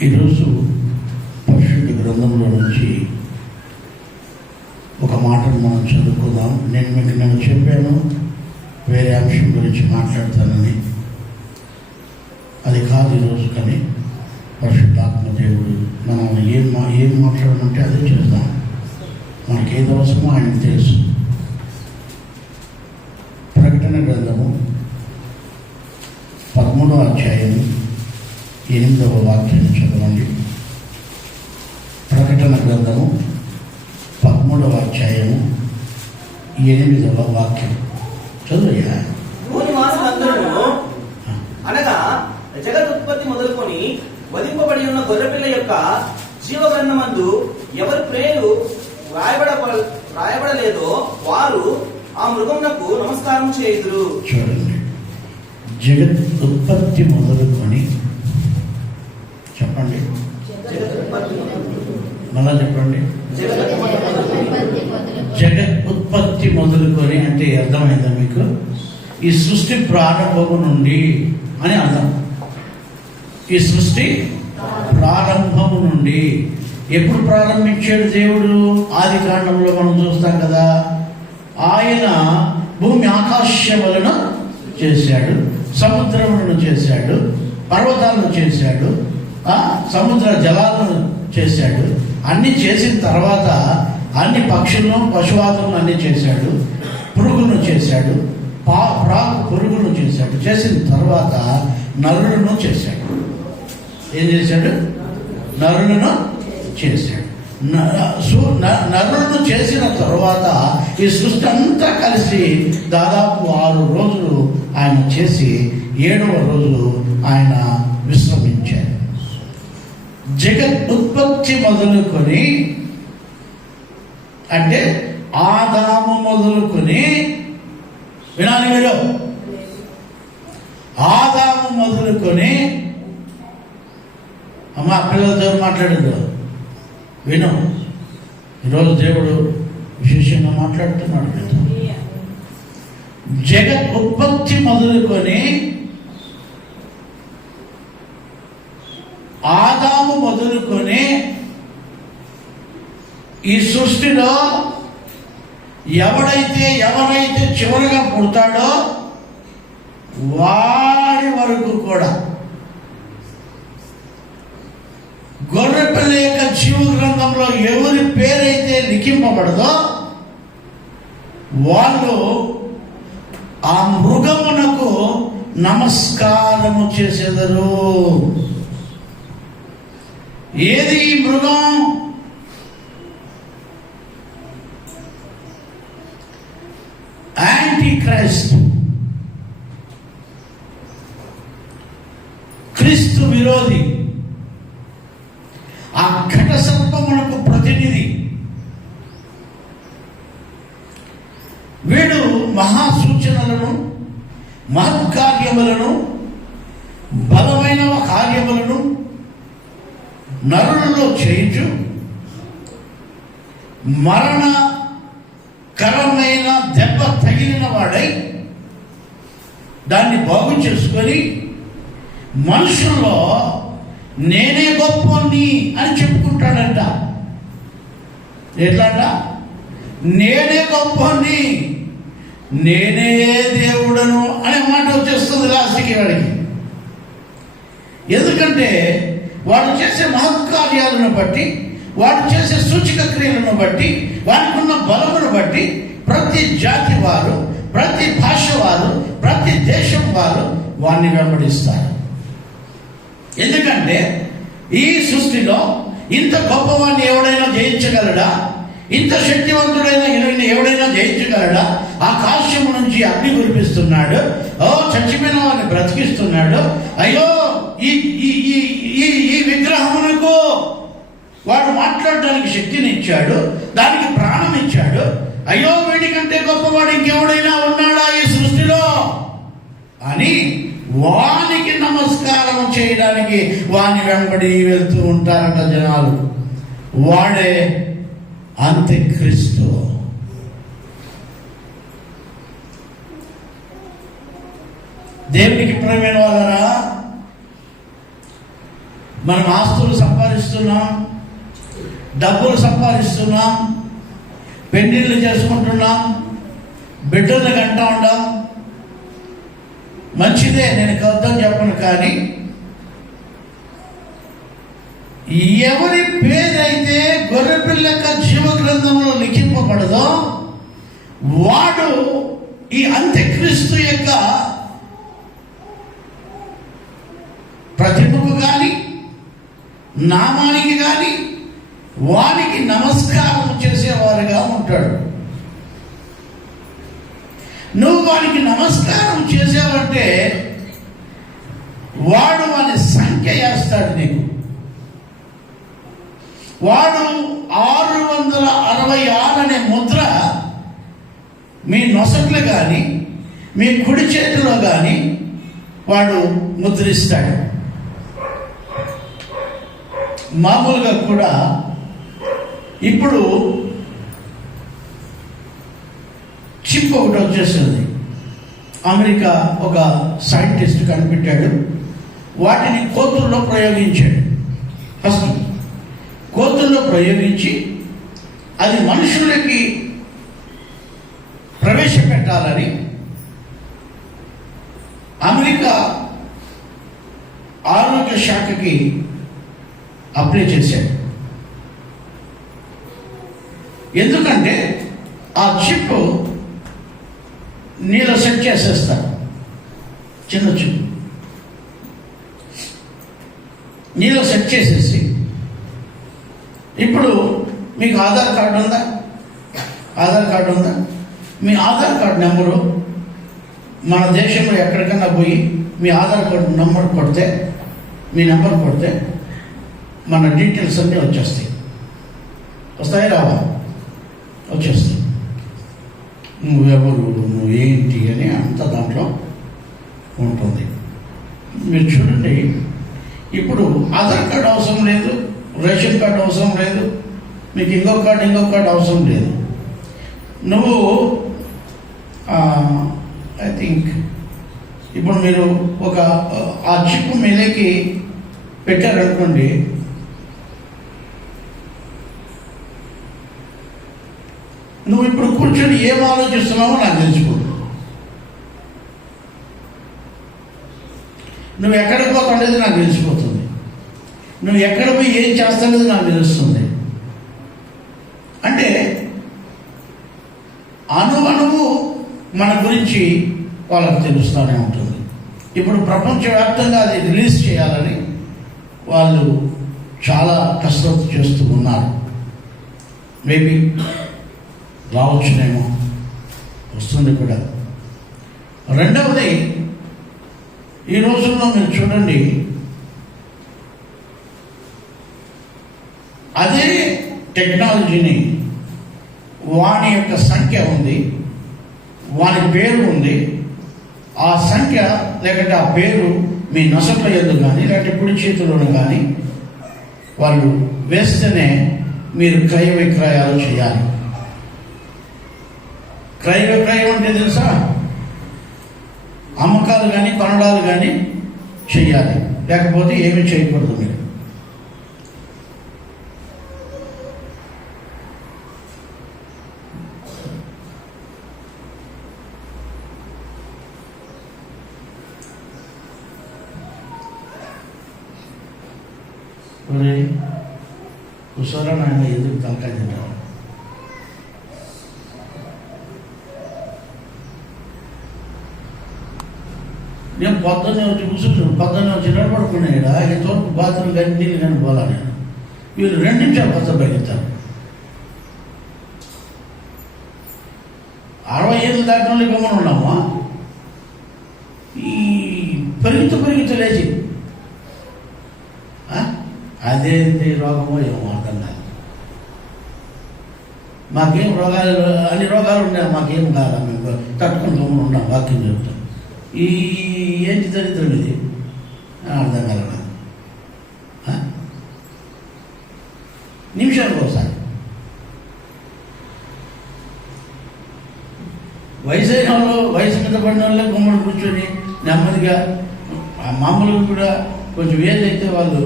ఈరోజు పరిశుద్ధ గ్రంథంలో నుంచి ఒక మాటను మనం చదువుకుందాం. నేను చెప్పాను వేరే అంశం గురించి మాట్లాడతానని, అది కాదు ఈరోజు. కానీ పరిశుద్ధాత్మ దేవుడు మనం ఏం మాట్లాడమంటే అదే చేద్దాం. మనకి ఏది అవసరమో ఆయనకు తెలుసు. ప్రకటన గ్రంథము 13వ అధ్యాయం 8వ వాక్యాన్ని చదవండి. ప్రకటన గ్రంథము 13వ అధ్యాయము 8వ వాక్యం చదువయ్యా. అనగా జగదుత్పత్తి మొదలుకొని వధింపబడి ఉన్న గొర్రెపిల్ల యొక్క జీవగ్రంథమందు ఎవరి పేరు రాయబడలేదో వారు ఆ మృగమునకు నమస్కారం చేయుదురు. చూడండి, జగత్ ఉత్పత్తి మొదలుకొని, చెప్పండి మళ్ళా చెప్పండి, జగత్ ఉత్పత్తి మొదలుకొని అంటే అర్థమైందా మీకు? ఈ సృష్టి ప్రారంభము నుండి అని అర్థం. ఈ సృష్టి ప్రారంభము నుండి ఎప్పుడు ప్రారంభించాడు దేవుడు? ఆది కాండంలో మనం చూస్తాం కదా. ఆయన భూమి ఆకాశములను చేశాడు, సముద్రములను చేశాడు, పర్వతాలను చేశాడు, సముద్ర జలాలను చేశాడు. అన్ని చేసిన తర్వాత అన్ని పక్షులను పశువాదులను అన్ని చేశాడు, పురుగులను చేశాడు, పురుగులను చేశాడు. చేసిన తర్వాత నరులను చేశాడు. ఏం చేశాడు? నరులను చేశాడు. నరులను చేసిన తర్వాత ఈ సృష్టి అంతా కలిసి దాదాపు 6 రోజులు ఆయన చేసి 7వ రోజు ఆయన విశ్రమించాడు. జగత్ ఉత్పత్తి మొదలుకొని అంటే ఆదాము మొదలుకొని, వినాలి మీరు, ఆదాము మొదలుకొని, అమ్మా పిల్లలతో మాట్లాడదు విను. ఈరోజు దేవుడు విశేషంగా మాట్లాడుతున్నాడు కదా. జగత్ ఉత్పత్తి మొదలుకొని ఆదాము మొదలుకొని ఈ సృష్టిలో ఎవరైతే చివరిగా పుడతాడో వాడి వరకు కూడా గొర్రెపిల్ల యొక్క జీవ గ్రంథంలో ఎవరి పేరైతే లిఖింపబడదో వాళ్ళు ఆ మృగమునకు నమస్కారము చేసేదరు. ఏది ఈ మృగం? యాంటీ క్రైస్ట్, క్రీస్తు విరోధి, ఆ ఘట సర్పమునకు ప్రతినిధి. వీడు మహాసూచనలను, మహత్కార్యములను, బలమైన కార్యములను నరులలో చేయించు మరణకరమైన దెబ్బ తగిలిన వాడై దాన్ని బాగు చేసుకొని మనుషుల్లో నేనే గొప్పని అని చెప్పుకుంటాడంట. ఎట్లాంట? నేనే గొప్పని, నేనే దేవుడను అనే మాట వచ్చేస్తుంది లాస్ట్కి వాడికి. ఎందుకంటే వాడు చేసే మహత్కార్యాలను బట్టి, వాడు చేసే సూచక క్రియలను బట్టి, వాడికి ఉన్న బలమును బట్టి ప్రతి జాతి వారు, ప్రతి భాష వారు, ప్రతి దేశం వారు వాడిని వెంబడిస్తారు. ఎందుకంటే ఈ సృష్టిలో ఇంత గొప్పవాడిని ఎవడైనా జయించగలడా? ఇంత శక్తివంతుడైన ఎవడైనా జయించగలడా? ఆకాశము నుంచి అగ్ని కురిపిస్తున్నాడు, చచ్చిపోయిన వారిని బ్రతికిస్తున్నాడు. అయ్యో ఈ విగ్రహమునకు వాడు మాట్లాడడానికి శక్తిని ఇచ్చాడు, దానికి ప్రాణం ఇచ్చాడు. అయ్యో వీడికంటే గొప్పవాడు ఇంకెవడైనా ఉన్నాడా ఈ సృష్టిలో అని వానికి నమస్కారం చేయడానికి వాని వెంబడి వెళ్తూ ఉంటారట జనాలు. వాడే అంత్యక్రీస్తు. దేవునికి ప్రియమైన వాళ్ళరా, మనం ఆస్తులు సంపాదిస్తున్నాం, డబ్బులు సంపాదిస్తున్నాం, పెళ్లిళ్ళు చేసుకుంటున్నాం, బిడ్డలు కంటా ఉన్నాం. మంచిదే, నేను కద్దని చెప్పను. కానీ ఎవరి పేరైతే గొర్రెపిల్ల యొక్క జీవ గ్రంథంలో లిఖింపబడదో వాడు ఈ అంత్యక్రీస్తు యొక్క ప్రతిమకు కానీ నామానికి కానీ వానికి నమస్కారం చేసేవారుగా ఉంటాడు. నువ్వు వానికి నమస్కారం చేసావంటే వాడు వాని సంఖ్య వేస్తాడు నీకు. వాడు 666 అనే ముద్ర మీ నొసట్లో కానీ మీ కుడి చేతిలో కానీ వాడు ముద్రిస్తాడు. మామూలుగా కూడా ఇప్పుడు చిప్ ఒకటి వచ్చేస్తుంది. అమెరికా ఒక సైంటిస్ట్ కనిపెట్టాడు. వాటిని కోతుల్లో ప్రయోగించాడు. ఫస్ట్ కోతుల్లో ప్రయోగించి అది మనుషులకి ప్రవేశపెట్టాలని అమెరికా ఆరోగ్య శాఖకి అప్లై చేశాడు. ఎందుకంటే ఆ చిప్ నీలో సెట్ చేసేస్తారు. చిన్న చిప్ నీలో సెట్ చేసేసి, ఇప్పుడు మీకు ఆధార్ కార్డు ఉందా? ఆధార్ కార్డు ఉందా? మీ ఆధార్ కార్డు నెంబరు మన దేశంలో ఎక్కడికన్నా పోయి మీ ఆధార్ కార్డు నెంబర్ కొడితే, మీ నెంబర్ కొడితే మన డీటెయిల్స్ అన్నీ వచ్చేస్తాయి. వస్తాయి రావా? వచ్చేస్తాయి. నువ్వెవరు, నువ్వు ఏంటి అని అంత దాంట్లో ఉంటుంది. మీరు చూడండి, ఇప్పుడు ఆధార్ కార్డు అవసరం లేదు, రేషన్ కార్డు అవసరం లేదు, మీకు ఇంకో కార్డు అవసరం లేదు. నువ్వు ఐ థింక్ ఇప్పుడు మీరు ఒక ఆ చిప్ మీదకి పెట్టారనుకోండి, నువ్వు ఇప్పుడు కూర్చొని ఏం ఆలోచిస్తున్నావో నాకు తెలిసిపోతుంది. నువ్వు ఎక్కడికి పోతుండేది నాకు తెలిసిపోతుంది. నువ్వు ఎక్కడ పోయి ఏం చేస్తానేది నాకు తెలుస్తుంది. అంటే అణువణువు మన గురించి వాళ్ళకు తెలుస్తూనే ఉంటుంది. ఇప్పుడు ప్రపంచవ్యాప్తంగా అది రిలీజ్ చేయాలని వాళ్ళు చాలా కసరత్తు చేస్తూ ఉన్నారు. మేబీ రావచ్చునేమో, వస్తుంది కూడా. రెండవది, ఈ రోజుల్లో మీరు చూడండి, అదే టెక్నాలజీని వాని యొక్క సంఖ్య ఉంది, వాని పేరు ఉంది. ఆ సంఖ్య లేకపోతే ఆ పేరు మీ నొసట్ల యందు కానీ లేకపోతే కుడి చేతిలోను కానీ వాళ్ళు వేస్తేనే మీరు క్రయ విక్రయాలు చేయాలి. క్రయ విక్రయం అంటే తెలుసా? అమ్మకాలు కానీ కొనడాలు కానీ చెయ్యాలి, లేకపోతే ఏమీ చేయకూడదు. మీరు చూసారా నాయన, ఎందుకు తలకాయ తింటారు? నేను పొద్దున్నే వచ్చి కూర్చుంటాను, పొద్దున్నే వచ్చి నిలబడుకున్నాడు. ఇంతవరకు బాత్రూమ్ కానీ నీళ్ళు కానీ పోలా. నేను వీళ్ళు 2 నిమిషాలు కొత్త పెరుగుతారు. 60 ఏళ్ళు దాటిన గమ్మని ఉన్నామా? ఈ పెరుగుతూ లేచి అదేంటి రోగమో ఏమో అర్థం కాదు. మాకేం రోగాలు, అన్ని రోగాలు ఉన్నాయి, మాకేం కాదా, మేము తట్టుకుని గమ్మని ఉన్నాం, వాక్యం చెప్తాం. ఈ ఏంటి దరిద్రం ఇది అర్థం కలగ. నిమిషానికి ఒకసారి వయసు అయిన వాళ్ళు, వయసు మీద పడిన వాళ్ళే గుమ్మడి కూర్చొని నెమ్మదిగా మామూలుగా కూడా కొంచెం ఏదైతే వాళ్ళు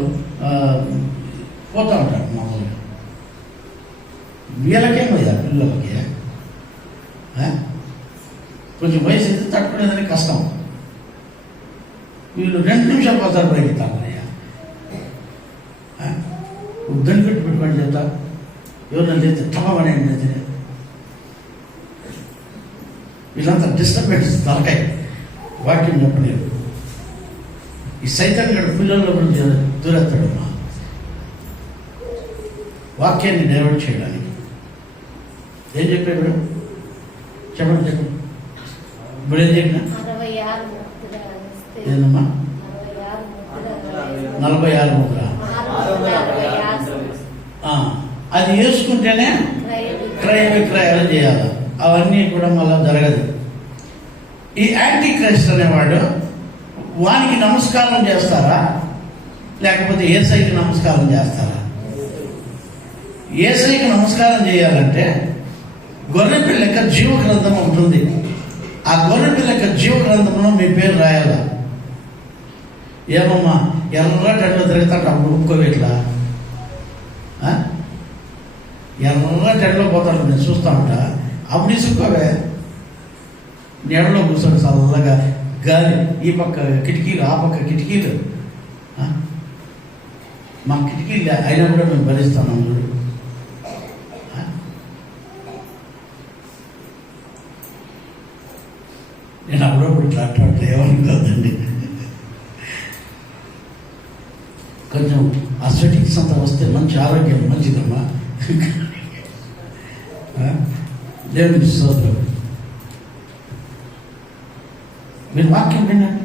పోతూ ఉంటారు మామూలుగా. వీళ్ళకేమయ్యా పిల్లలకి కొంచెం వయసు అయితే తట్టుకునేదని కష్టం. వీళ్ళు 2 నిమిషాలు పోతారు బయటికి తాగలయ్యా. ఉద్దని పెట్టి పెట్టుకోండి చెప్తా, ఎవరిని చేస్తే టమని అయితే వీళ్ళంతా డిస్టర్బెన్స్ తలకాయ వాక్యం చెప్పలేరు. ఈ సైతం గడు పిల్లల్లో దూరెత్తాడు వాక్యాన్ని డైవర్ట్ చేయడానికి. ఏం చెప్పాడు చెప్పండి ఇప్పుడు ఏం చెప్పిన ఏందమ్మా 46 ముద్ర అది వేసుకుంటేనే క్రయ విక్రయాలు చేయాలి. అవన్నీ కూడా మళ్ళా జరగదు. ఈ యాంటీ క్రైస్ట్ అనేవాడు వానికి నమస్కారం చేస్తారా లేకపోతే యేసయ్యకి నమస్కారం చేస్తారా? యేసయ్యకి నమస్కారం చేయాలంటే గొర్రెపిల్ల యొక్క జీవ గ్రంథం ఉంటుంది. ఆ గొర్రెపిల్ల యొక్క జీవ గ్రంథంలో మీ పేరు రాయాలా? ఏమమ్మా ఎర్రటెండలో తిరుగుతాడు అప్పుడు ఒప్పుకోవేట్లా? ఎర్రటెండలో పోతాడు, నేను చూస్తా ఉంటా. అప్పుడు ఇసుక్కోవే, నీడలో కూర్చొని చల్లగా గాలి, ఈ పక్క కిటికీలు ఆ పక్క కిటికీలు. మా కిటికీలు అయినా కూడా మేము భరిస్తాం. నేను అప్పుడప్పుడు అట్లా ఏమని కాదండి, కొంచెం అస్వెటిక్స్ అంతా వస్తే మంచి ఆరోగ్యం మంచిదమ్మా. దేవునికి స్తోత్రం. మీరు వాక్యం వినండి,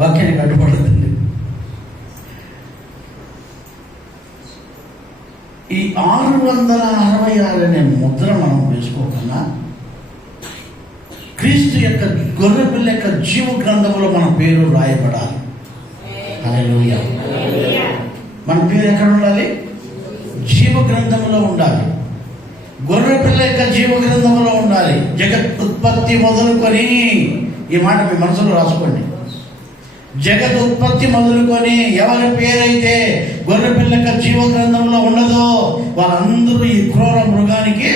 వాక్యానికి అడ్డుపడదండి. ఈ 666 అనే ముద్ర మనం వేసుకోకుండా క్రీస్తు యొక్క గొర్రెపిల్ల యొక్క జీవ గ్రంథంలో మన పేరు రాయబడాలి. హల్లెలూయా. మన పేరు ఎక్కడ ఉండాలి? జీవ గ్రంథంలో ఉండాలి. గొర్రెపిల్ల యొక్క జీవ గ్రంథంలో ఉండాలి. జగత్ ఉత్పత్తి మొదలుకొని, ఈ మాట మీ మనసులో రాసుకోండి. జగత్ ఉత్పత్తి మొదలుకొని ఎవరి పేరైతే గొర్రెపిల్ల యొక్క జీవ గ్రంథంలో ఉండదో వాళ్ళందరూ ఈ క్రూర మృగానికి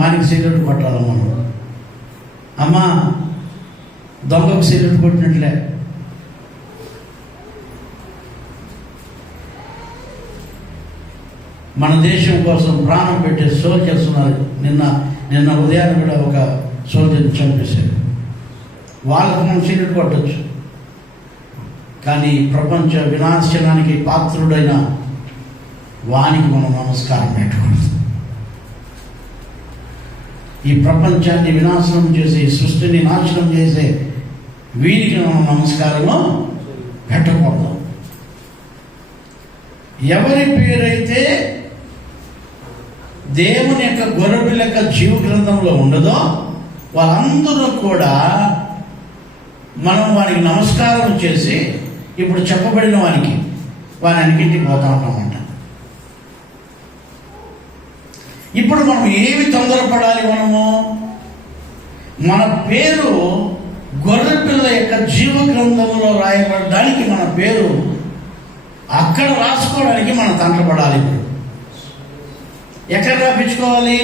వానికి సిగరెట్ కొట్టాలి. మనం అమ్మా దొంగకు సిగరెట్ కొట్టినట్లే. మన దేశం కోసం ప్రాణం పెట్టే సోల్జర్స్ ఉన్నారు. నిన్న ఉదయాన్ని కూడా ఒక సోల్జర్ని చంపేశారు. వాళ్ళకు మనం సిగరెట్ కొట్టచ్చు, కానీ ప్రపంచ వినాశనానికి పాత్రుడైన వానికి మనం నమస్కారం పెట్టకూడదు. ఈ ప్రపంచాన్ని వినాశనం చేసే, సృష్టిని నాశనం చేసే వీరికి మనం నమస్కారము పెట్టకూడదు. ఎవరి పేరైతే దేవుని యొక్క గొర్రెపిల్ల యొక్క జీవ గ్రంథంలో ఉండదో వాళ్ళందరూ కూడా మనం వానికి నమస్కారం చేసి ఇప్పుడు చెప్పబడిన వాని అన్నింటికి పోతా ఉంటామంట. ఇప్పుడు మనం ఏమి తొందరపడాలి? మన పేరు గొర్రెపిల్ల యొక్క జీవ గ్రంథంలో రాయబడడానికి, మన పేరు అక్కడ రాసుకోవడానికి మనం తంటపడాలి. ఇప్పుడు ఎక్కడ రాపించుకోవాలి?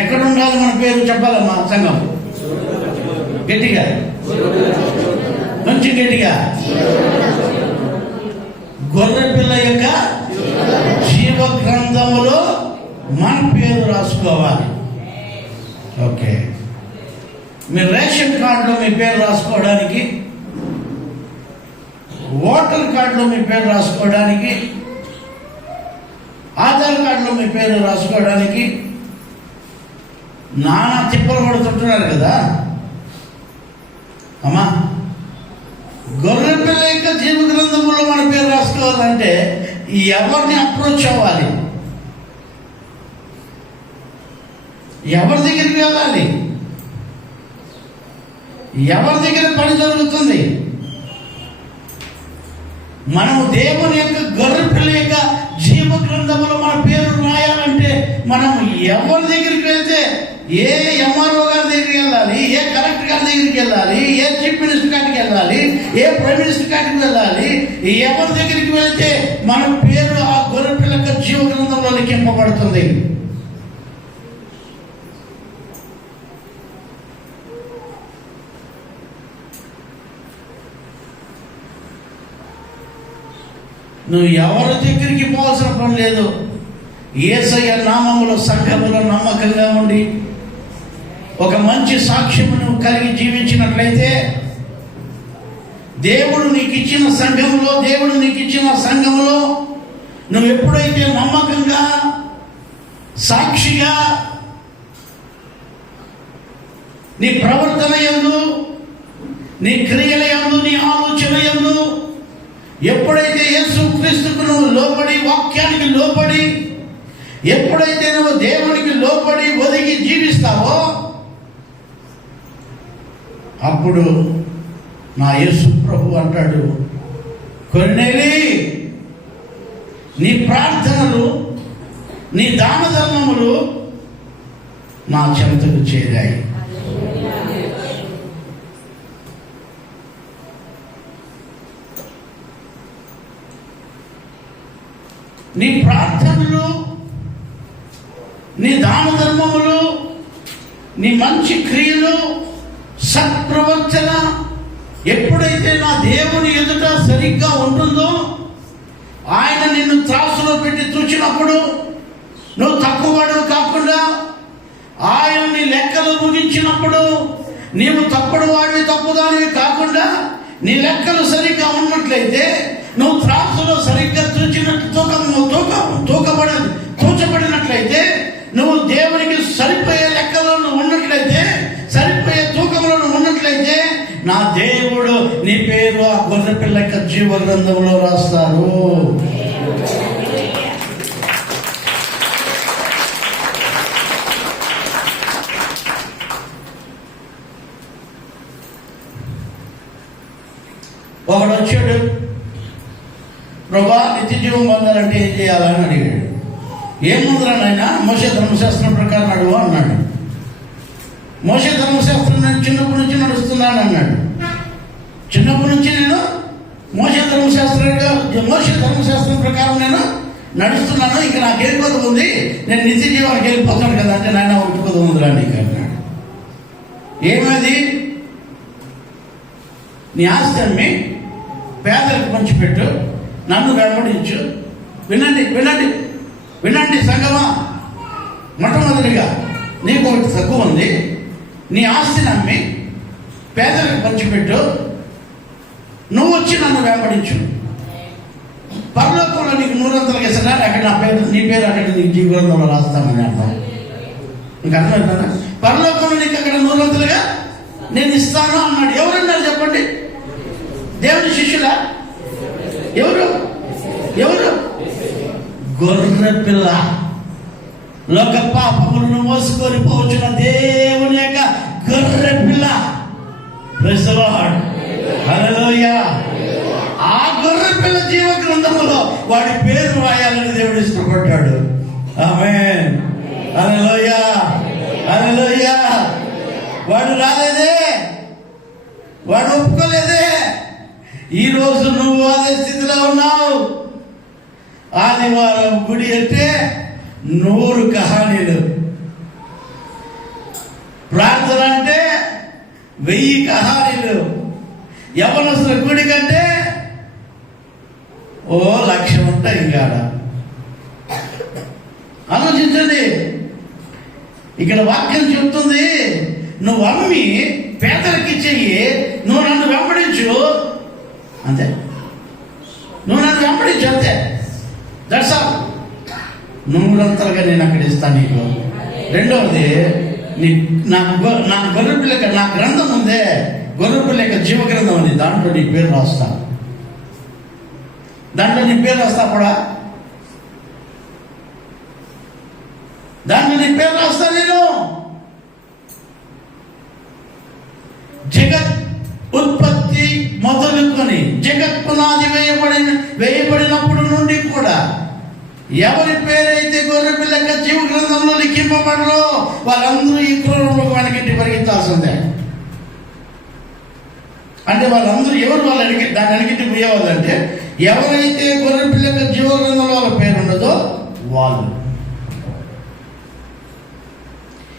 ఎక్కడ ఉండాలి మన పేరు? చెప్పాలమ్మా సంఘం గట్టిగా, కొంచెం గట్టిగా. గొర్రెపిల్ల యొక్క జీవ గ్రంథములో మన పేరు రాసుకోవాలి. ఓకే, మీరు రేషన్ కార్డులో మీ పేరు రాసుకోవడానికి, ఓటర్ కార్డులో మీ పేరు రాసుకోవడానికి, ఆధార్ కార్డులో మీ పేరు రాసుకోవడానికి నానా తిప్పలు పడుతుంటున్నారు కదా. అమ్మా గొర్రెపిల్ల యొక్క జీవ గ్రంథంలో మన పేరు రాసుకోవాలంటే ఎవరిని అప్రోచ్ అవ్వాలి? ఎవరి దగ్గరికి వెళ్ళాలి? ఎవరి దగ్గర పని జరుగుతుంది? మనము దేవుని యొక్క గొర్రెపిల్ల యొక్క జీవ గ్రంథంలో మన పేరు రాయాలంటే మనం ఎవరి దగ్గరికి వెళ్తే, ఏ ఎంఆర్ఓ గారి దగ్గరికి వెళ్ళాలి, ఏ కలెక్టర్ గారి దగ్గరికి వెళ్ళాలి, ఏ చీఫ్ మినిస్టర్ గారికి వెళ్ళాలి, ఏ ప్రైమ్ మినిస్టర్ గారికి వెళ్ళాలి, ఎవరి దగ్గరికి వెళితే మన పేరు ఆ గొర్రెపిల్ల జీవ గ్రంథంలో లిఖింపబడుతుంది. నువ్వు ఎవరి దగ్గరికి పోవాల్సిన పని లేదు. యేసయ్య నామములో సంఘములో నమ్మకంగా ఉండి ఒక మంచి సాక్ష్యమును కలిగి జీవించినట్లయితే దేవుడు నీకు ఇచ్చిన సంఘములో నువ్వు ఎప్పుడైతే నమ్మకంగా సాక్షిగా నీ ప్రవర్తన యందు, నీ క్రియల యందు, నీ ఆలోచన యందు ఎప్పుడైతే యేసుక్రీస్తుకు నువ్వు లోబడి, వాక్యానికి లోబడి, ఎప్పుడైతే నువ్వు దేవునికి లోబడి ఒదిగి జీవిస్తావో అప్పుడు నా యేసు ప్రభు అంటాడు, కొర్నేలి, నీ ప్రార్థనలు, నీ దాన ధర్మములు నా చెంతకు చేరాయి. నీ ప్రార్థనలు, నీ దాన ధర్మములు, నీ మంచి క్రియలు, సత్ప్రవర్తన ఎప్పుడైతే నా దేవుని ఎదుట సరిగ్గా ఉంటుందో, ఆయన నిన్ను త్రాసులో పెట్టి చూచినప్పుడు నువ్వు తక్కువవాడు కాకుండా, ఆయన నీ లెక్కలు ముగించినప్పుడు నీవు తప్పుడు వాడివి, తప్పుదానివి కాకుండా నీ లెక్కలు సరిగ్గా ఉన్నట్లయితే, నువ్వు త్రాసులో సరిగ్గా తూచబడినట్లయితే, నువ్వు దేవునికి సరిపోయే లెక్కలో నువ్వు ఉన్నట్లయితే, సరిపోయే తూకంలో నువ్వు ఉన్నట్లయితే, నా దేవుడు నీ పేరు ఆ గొర్రెపిల్ల యొక్క జీవ గ్రంథంలో రాస్తారు. ఒకడు వచ్చాడు, ప్రభా నిత్య జీవం పొందాలంటే ఏం చేయాలని అడిగాడు. ఏముందిరా నాయనా, మోషే ధర్మశాస్త్రం ప్రకారం నడువు అన్నాడు. మోషే ధర్మశాస్త్రం నేను చిన్నప్పటి నుంచి నడుస్తున్నాను అన్నాడు. చిన్నప్పటి నుంచి నేను మోషే ధర్మశాస్త్రం ప్రకారం నేను నడుస్తున్నాను, ఇక నాకేం కొద్ది ఉంది, నేను నిత్య జీవానికి వెళ్ళిపోతాను కదా అంటే, నాయన ఒకటి కొద్ది ఉందిరా నీకు అన్నాడు. ఏమది? నీ ఆస్తి అమ్మి పేదలకు పంచిపెట్టు, నన్ను వెంబడించు. వినండి వినండి వినండి సంగమా, మొట్టమొదటిగా నీకు ఒకటి తక్కువ ఉంది, నీ ఆస్తిని అమ్మి పేదలకు పంచిపెట్టు, నువ్వు వచ్చి నన్ను వెంబడించు. పరలోకంలో నీకు 100 ఇస్తాను, అక్కడ నా పేరు, నీ పేరు అక్కడ నీకు జీవగ్రంథంలో రాస్తామని అర్థం. నీకు అర్థమవుతుందా? పరలోకంలో నీకు అక్కడ 100 నేను ఇస్తాను అన్నాడు. ఎవరన్నారు చెప్పండి? దేవుని శిష్యులా? ఎవరు? గొర్రె పిల్ల, లోక పాపములను మోసుకొని పోవచ్చున్న దేవుని యొక్క గొర్రె పిల్ల. ప్రైజ్ ది లార్డ్, హల్లెలూయా. ఆ గొర్రె పిల్ల జీవ గ్రంథములో వాడి పేరు రాయాలని దేవుడు ఇష్టపడ్డాడు. ఆమేన్, హల్లెలూయా, హల్లెలూయా. వాడు రాలేదే, వాడు ఒప్పుకోలేదే. ఈరోజు నువ్వు అదే స్థితిలో ఉన్నావు. ఆదివారం గుడి అంటే 100 కహానీలు, ప్రార్థన అంటే 1000 కహానీలు, యవనస్తుల గుడి కంటే 1,00,000 ఉంటాయి. ఇంకా ఆలోచించండి. ఇక్కడ వాక్యం చెప్తుంది, నువ్వు అమ్మి పేదలకి చెయ్యి, నువ్వు నన్ను వెంబడించు అంతే. నువ్వు నన్ను వెంబడించు అంతే. That's all. 100 నేను అక్కడ ఇస్తాను నీకు. రెండవది, నా గొర్రెపిల్ల, నా గ్రంథం ఉందే, గొర్రెపిల్ల యొక్క జీవ గ్రంథం ఉంది, దాంట్లో నీ పేరు రాస్తా. దాంట్లో నీ పేరు రాస్తా కూడా, దాంట్లో నీ పేరు రాస్తా నేను. జగత్ ఉత్పత్తి మొదలుకొని జగత్ పునాది వేయబడినప్పుడు నుండి కూడా ఎవరి పేరైతే గొర్రె పిల్లక జీవ గ్రంథంలో లిఖింపబడరో వాళ్ళందరూ ఈ క్రూరంలో వెనకింటి పరిగెత్తాల్సిందే. అంటే వాళ్ళందరూ ఎవరు దాని వెనకింటి పోయేవాళ్ళు అంటే ఎవరైతే గొర్రె పిల్లక జీవ గ్రంథంలో వాళ్ళ పేరు ఉండదో వాళ్ళు.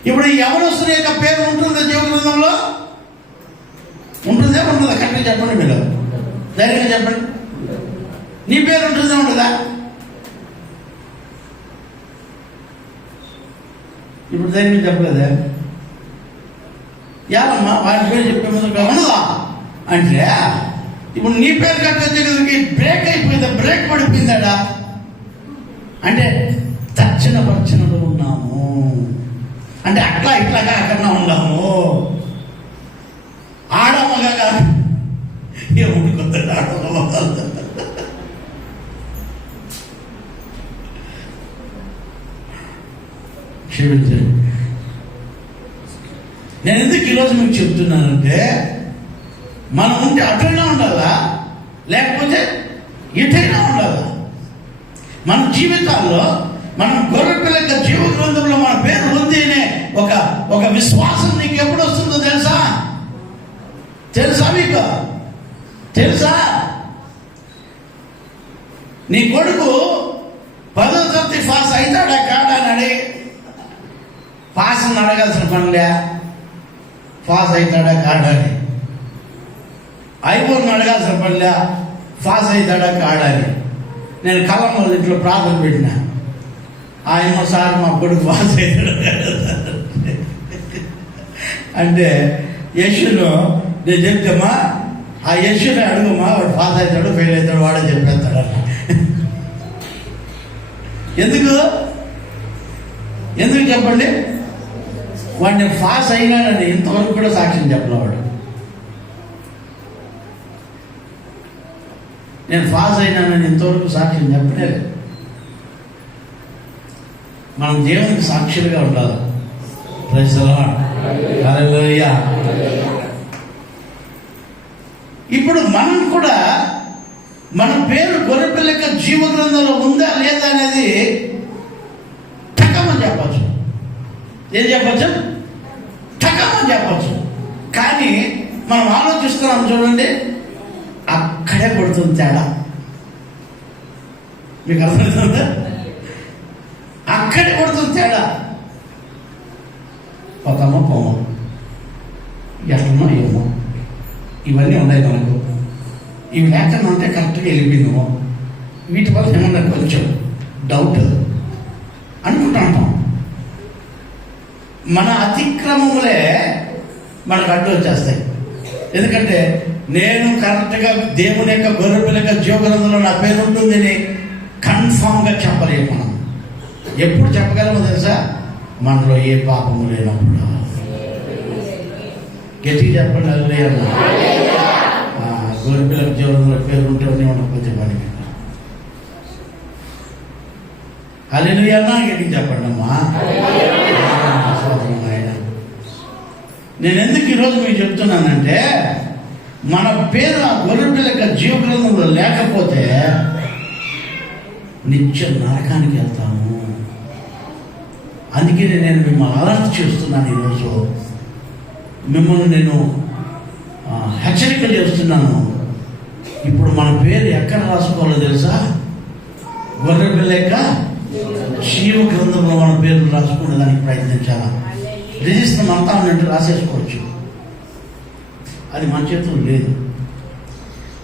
ఇప్పుడు ఎవరొస్తున్న యొక్క పేరు ఉంటుందా జీవ గ్రంథంలో? ఉంటుందా ఉండదా? కరెక్ట్గా చెప్పండి, మీరు ధైర్యంగా చెప్పండి. నీ పేరు ఉంటుందా ఉండదా? ఇప్పుడు ధైర్యం చెప్పలేదా? యాదమ్మా వారి పేరు చెప్పే ముందు ఉండదా అంటే ఇప్పుడు నీ పేరు కట్టేకి బ్రేక్ అయిపోయిందా? బ్రేక్ పడిపోయిందాడా అంటే తర్చన పర్చనలో ఉన్నాము అంటే అట్లా ఇట్లాగా అక్కడ ఉన్నాము. ఆడమ్మగా ఏముంది కొత్త ఆడమ్మ. క్షమించండి. నేను ఎందుకు ఈరోజు మీకు చెప్తున్నానంటే మనం ఉంటే అటైనా ఉండాలా లేకపోతే ఎటైనా ఉండాలా. మన జీవితాల్లో మనం గొర్రె పిల్లక జీవ గ్రంథంలో మన పేరు ఉంది అనే ఒక విశ్వాసం నీకు ఎప్పుడు వస్తుందో తెలుసా? మీకు తెలుసా? నీ కొడుకు 10వ తరగతి పాస్ అవుతాడా కాడా అని పాస్ అని అడగాల్సిన పనిలే. పాస్ అవుతాడా కాడా అని ఐఫోన్ అడగాల్సిన పనిలే. పాస్ అవుతాడా కాడా అని. నేను కళ్ళమ్మ ఇంట్లో ప్రార్థన పెట్టినా, ఆయన సార్ మా కొడుకు పాస్ అవుతాడు అంటే యశును నేను చెప్తామా ఆ యశుని అడుగుమా, వాడు పాస్ అవుతాడు ఫెయిల్ అవుతాడు వాడే చెప్పేస్తాడు అన్న. ఎందుకు చెప్పండి? వాడిని పాస్ అయినాడని ఇంతవరకు కూడా సాక్ష్యం చెప్పలేవాడు. నేను పాస్ అయినానని ఇంతవరకు సాక్ష్యం చెప్పలేదు. మనం దేవునికి సాక్షులుగా ఉండాలి. Praise the Lord. హల్లెలూయా. ఇప్పుడు మనం కూడా మన పేరు గొర్రెపిల్లక జీవ గ్రంథంలో ఉందా లేదా అనేది టకమని చెప్పచ్చు. ఏం చెప్పచ్చు? టకమని చెప్పచ్చు. కానీ మనం ఆలోచిస్తున్నాం చూడండి, అక్కడే కొడుతుంది తేడా. మీకు అర్థమవుతుందా? అక్కడే కొడుతుంది తేడా. పోతామో పోమో, ఎట్లనో ఏమో, ఇవన్నీ ఉన్నాయి మనకు. ఇవి లేకుండా ఉంటే కరెక్ట్గా వెళ్ళిపోయిందేమో, వీటి వల్ల ఏమన్నా కొంచెం డౌట్ అనుకుంటా ఉంటాం. మన అతిక్రమములే మనకు అడ్డు వచ్చేస్తాయి. ఎందుకంటే నేను కరెక్ట్గా దేవుని యొక్క గొర్రెపిల్లక జీవ గ్రంథంలో నా పేరు ఉంటుందని కన్ఫామ్గా చెప్పలేము. మనం ఎప్పుడు చెప్పగలమో తెలుసా? మనలో ఏ పాపము లేనప్పుడు. గట్టిగా చెప్పండి. హల్లెలూయా. గొర్రెపిల్లక జీవ గ్రంథంలో పేరు ఉంటే ఉండకపోతే పని. హల్లెలూయా అన్నా గట్టిగా చెప్పండి అమ్మా. నేను ఎందుకు ఈరోజు మీకు చెప్తున్నానంటే మన పేరు ఆ గొర్రెపిల్లక జీవ గ్రంథంలో లేకపోతే నిత్యం నరకానికి వెళ్తాము. అందుకే నేను మిమ్మల్ని అలర్ట్ చేస్తున్నాను. ఈరోజు మిమ్మల్ని నేను హెచ్చరిక చేస్తున్నాను. ఇప్పుడు మన పేరు ఎక్కడ రాసుకోవాలో తెలుసా? గొర్రెపిల్లక జీవ గ్రంథంలో మన పేర్లు రాసుకునే దానికి ప్రయత్నించాలా. రిజిస్టర్ అంతా ఉన్నట్టు రాసేసుకోవచ్చు. అది మన చేతులు లేదు.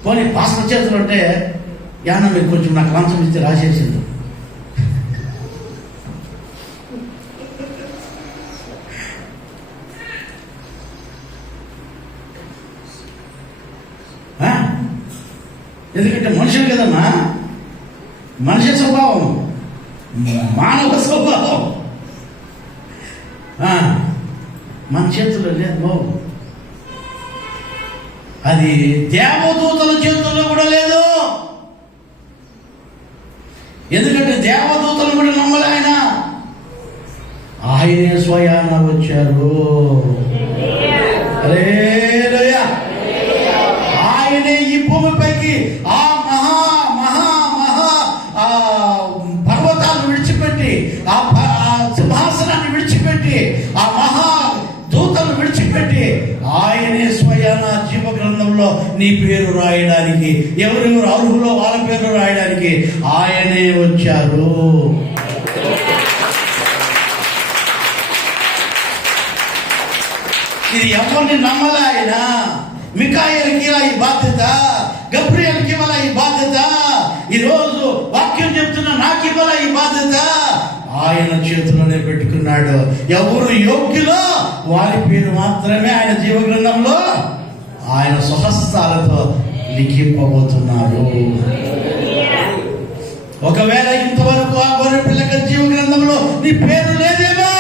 పోనీ పాస్టర్ చేతులు అంటే యాన మీరు కొంచెం నాకు లంచం ఇస్తే రాసేసింది. ఎందుకంటే మనుషులు కదమ్మా, మనిషి స్వభావం, మానవ స్వభావం మన చేతుల్లో లేదు బాబు. అది దేవదూతల చేతుల్లో కూడా లేదు. ఎందుకంటే దేవదూతలు కూడా నమ్మలే. ఆయనే స్వయాన వచ్చారు. హల్లెలూయా. ఆయనే ఈ భూమిపైకి ఆ మహా మహా మహా పర్వత గ్రంథంలో నీ పేరు రాయడానికి, ఎవరెవరు అర్హులో వాళ్ళ పేరు రాయడానికి ఆయనే వచ్చారు. ఇది ఎవరిని నమ్మలే ఆయన. మికాయేలుకి ఈ బాధ్యత, గబ్రియల్కి ఇవ్వాల ఈ బాధ్యత, ఈరోజు వాక్యం చెప్తున్న నాకు ఇవ్వాల ఈ బాధ్యత. ఆయన చేతిలోనే పెట్టుకున్నాడు. ఎవరు యోగ్యులో వారి పేరు మాత్రమే ఆయన జీవ గ్రంథంలో ఆయన స్వహస్తాలతో లిఖింపబోతున్నాడు. ఒకవేళ ఇంతవరకు ఆ గొర్రె పిల్లక జీవ గ్రంథంలో నీ పేరు లేదేమో,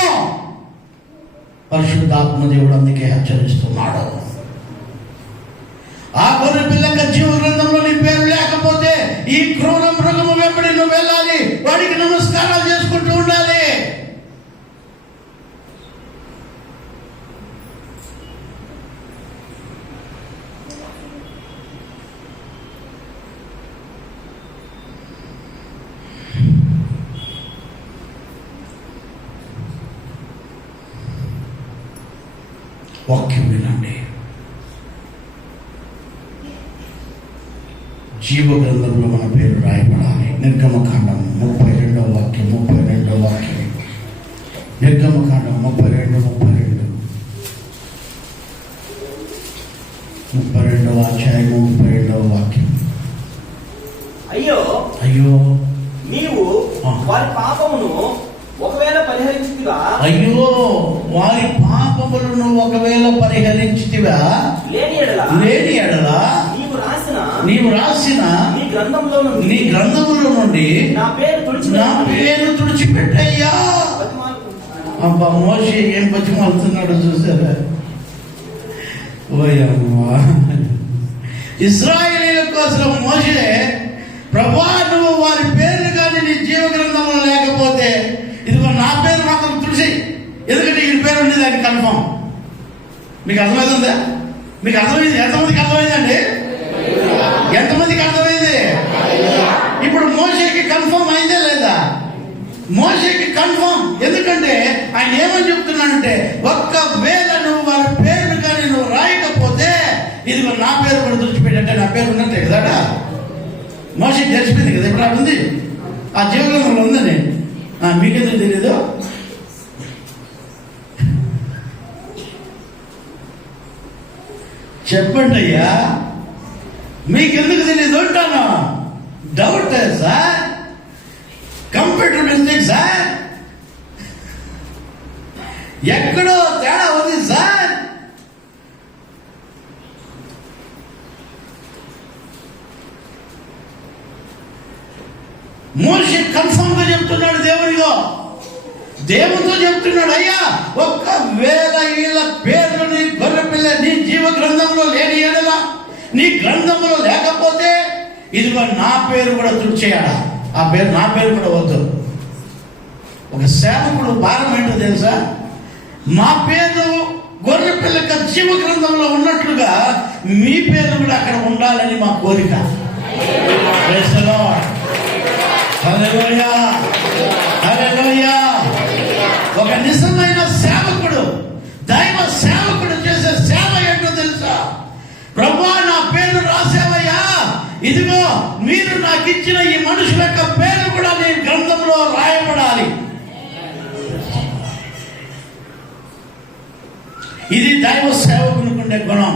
పరిశుద్ధాత్మ దేవుడు అందుకే హెచ్చరిస్తున్నాడు. ఆ గొర్రె పిల్లక జీవ గ్రంథంలో నీ పేరు లేకపోతే ఈ క్రూర మృగము వెంబడి నువ్వు వెళ్ళాలి, వాడికి నమస్కారాలు చేసుకుంటూ ఉండాలి. వాక్యం వినండి. జీవ గ్రంథంలో మన పేరు రాయబడాలి. నిర్గమకాండం 32వ వాక్యం, 32వ వాక్యం. నిర్గమకాండం 32వ అధ్యాయం 32వ వాక్యం. అయ్యో అయ్యో నీవు వారి పాపమును ఒకవేళ పరిహరించితివా, అయ్యో వారి పాపములను ఒకవేళ పరిహరించితివా, లేని ఎడల నీవు రాసిన నీ గ్రంథముల నుండి నా పేరు తుడిచిపెట్టయ్యా. అబ్బా, మోషే ఏం బతిమాలుతున్నాడో చూసారా? ఓయమ్మా, ఇశ్రాయేలీయుల కోసం మోషే, ప్రభువా నువ్వు వారి పేర్లు కానీ నీ జీవ గ్రంథంలో లేకపోతే ఇదిగో నా పేరు మాత్రం తుడిచి, ఎందుకంటే ఈ పేరు ఉండేది అది కన్ఫర్మ్. మీకు అర్థమవుతుందా? మీకు అర్థమైంది? ఎంతమందికి అర్థమైందండి? ఎంతమందికి అర్థమైంది? ఇప్పుడు మోషేకి కన్ఫర్మ్ అయిందే లేదా? మోషేకి కన్ఫర్మ్. ఎందుకంటే ఆయన ఏమని చెప్తున్నాడంటే, ఒక్కవేళ నువ్వు వారి పేరు కానీ నువ్వు రాయకపోతే ఇదిగో నా పేరు కూడా తుడిచిపెట్టంటే నా పేరు ఉన్నట్టే కదా. మోషేకి తెలిసిపోయింది కదా, ఇప్పుడు ఉంది ఆ జీవగ్రంథంలో ఉందని. మీకెందుకు తెలీదు? చెప్పండి అయ్యా, మీకెందుకు తెలీదు అంటాను. Doubt sir, computer mistake sir, ఎక్కడో తేడా ఉంది సార్. మోషే కన్ఫర్మ్ గా చెప్తున్నాడు దేవునితో చెప్తున్నాడు, అయ్యా ఒక్కవేళ వీళ్ళ పేర్లు నీ గొర్రె పిల్ల నీ జీవ గ్రంథంలో లేని ఎడల, నీ గ్రంథంలో లేకపోతే ఇదిగో నా పేరు కూడా తుడిచేయాలా. ఆ పేరు నా పేరు కూడా వద్దు. ఒక సేవకుడు భారం ఏంటో తెలుసా? మా పేరు గొర్రె పిల్లక జీవ గ్రంథంలో ఉన్నట్లుగా మీ పేరు కూడా అక్కడ ఉండాలని మా కోరిక. హల్లెలూయా, హల్లెలూయా. ఒక నిజమైన సేవకుడు, దైవ సేవకుడు చేసే సేవ ఏంటో తెలుసా? ప్రభువా నా పేరు రాసేవయ్యా, ఇదిగో మీరు నాకు ఇచ్చిన ఈ మనుషుల యొక్క పేరు కూడా నీ గ్రంథంలో రాయబడాలి. ఇది దైవ సేవకునికి ఉండే గుణం.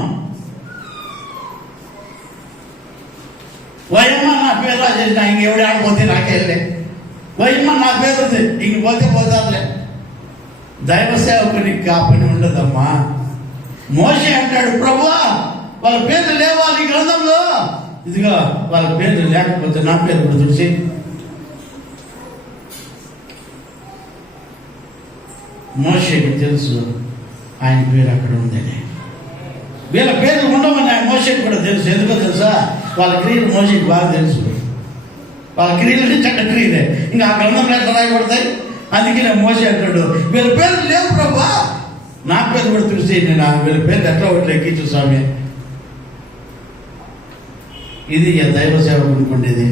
వయమ్మ నా పేరు రాసేసిన ఇంకెవడే ఆడిపోతే నాకెళ్ళే, వయమ్మ నా పేరు ఉంది ఇంక పోతే పోతాదులే. దైవ సేవకునికి కాపని ఉండదమ్మా. మోషే అంటాడు, ప్రభువా వాళ్ళ పేర్లు లేవా నీ గ్రంథంలో, ఇదిగో వాళ్ళ పేర్లు లేకపోతే నా పేరు కూడా తుడిచి. మోషేకి తెలుసు ఆయన పేరు అక్కడ ఉందని. వీళ్ళ పేర్లు ఉండవని ఆయన మోషేకి కూడా తెలుసు. ఎందుకో తెలుసా? వాళ్ళ క్రియలు మోషేకి బాగా తెలుసు. వాళ్ళ క్రియలు చెడ్డ క్రియలే, ఇంకా ఆ గ్రంథంలో ఎట్లా రాయబడతాయి? అందుకే నేను మోషే అంటాడు, వీళ్ళ పేర్లు లేవు ప్రభా, నా పేరు కూడా తుడిచి. నేను వీళ్ళ పేర్లు ఎట్లా ఒకటి ఎక్కించు స్వామి. ఇది దైవ సేవకునికి ఉండేది.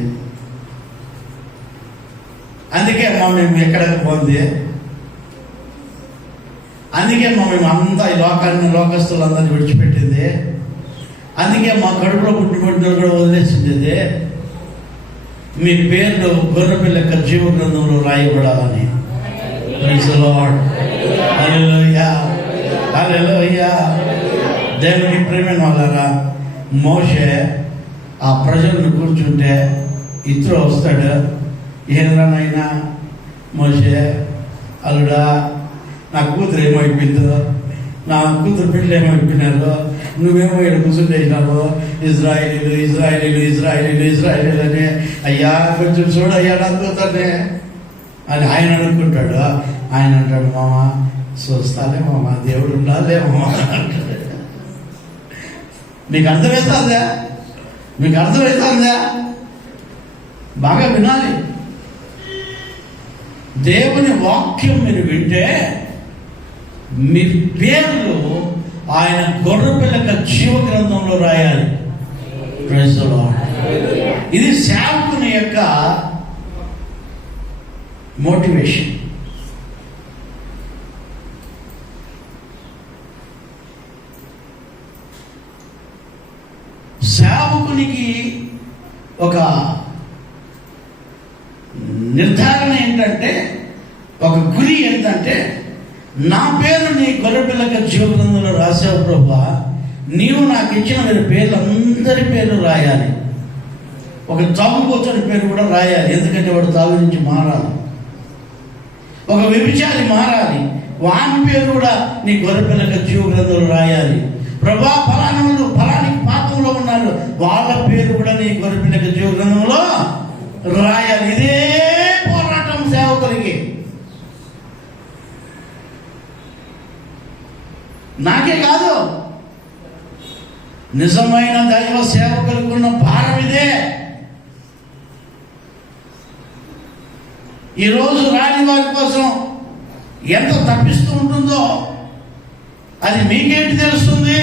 అందుకే మేము ఎక్కడికి పోంది, అందుకే మేము అంతా ఈ లోకాన్ని లోకస్తులందరినీ విడిచిపెట్టింది. అందుకే మా కడుపులో పుట్టినప్పుడు కూడా వదిలేసింది అదే, మీ పేర్లు గొర్రెపిల్ల యొక్క జీవ గ్రంథంలో రాయబడాలని. Praise the Lord. Hallelujah, hallelujah. దేవుని ప్రేమైన వాళ్ళారా, మోషే ఆ ప్రజలను కూర్చుంటే ఇత్రో వస్తాడు. ఏదైనా మోషే, అల్లుడా నా కూతురు ఏమైపోయిందో, నా కూతురు పిల్లలు ఏమైపోయినారో, నువ్వేమో ఇక్కడ కూర్చుంటేసినావు, ఇజ్రాయిలీలు ఇజ్రాయిలీలు ఇజ్రాయిలీలు ఇజ్రాయిలీలు అని. అయ్యా కొంచెం చూడయ్యా నా కూతుర్నే అని ఆయన అనుకుంటాడు. ఆయన అంటాడు, మామ చూస్తాలే మామ, దేవుడు ఉండాలే మామ అంటాడు. మీకు అర్థమవుతుందా? మీకు అర్థమవుతుందా? బాగా వినాలి. దేవుని వాక్యం మీరు వింటే మీ పేర్లు ఆయన గొర్రెపిల్ల జీవ గ్రంథంలో రాయాలి. Praise the Lord. ఇది సేవకుని యొక్క మోటివేషన్. సేవకునికి ఒక నిర్ధారణ ఏంటంటే, ఒక గురి ఏంటంటే, నా పేరు నీ గొర్రెపిల్ల జీవ గ్రంథంలో రాసావు ప్రభువా, నీవు నాకు ఇచ్చిన మీరు పేర్లు అందరి పేర్లు రాయాలి. ఒక తాగుబోతుని పేరు కూడా రాయాలి, ఎందుకంటే వాడు తాగు నుంచి మారాలి. ఒక వ్యభిచారి మారాలి, వాని పేరు కూడా నీ గొర్రెపిల్ల జీవ గ్రంథంలో రాయాలి. ప్రభా ఫలానాలు ఫలానికి పాపంలో ఉన్నారు, వాళ్ళ పేరు కూడా నీ గొర్రెపిల్ల జీవ గ్రంథంలో రాయాలి. ఇదే పోరాటం సేవకులకి. నాకే కాదు, నిజమైన దైవ సేవకులకు ఉన్న భారం ఇదే. ఈరోజు రాని వారి కోసం ఎంత తప్పిస్తూ ఉంటుందో అది మీకేంటి తెలుస్తుంది?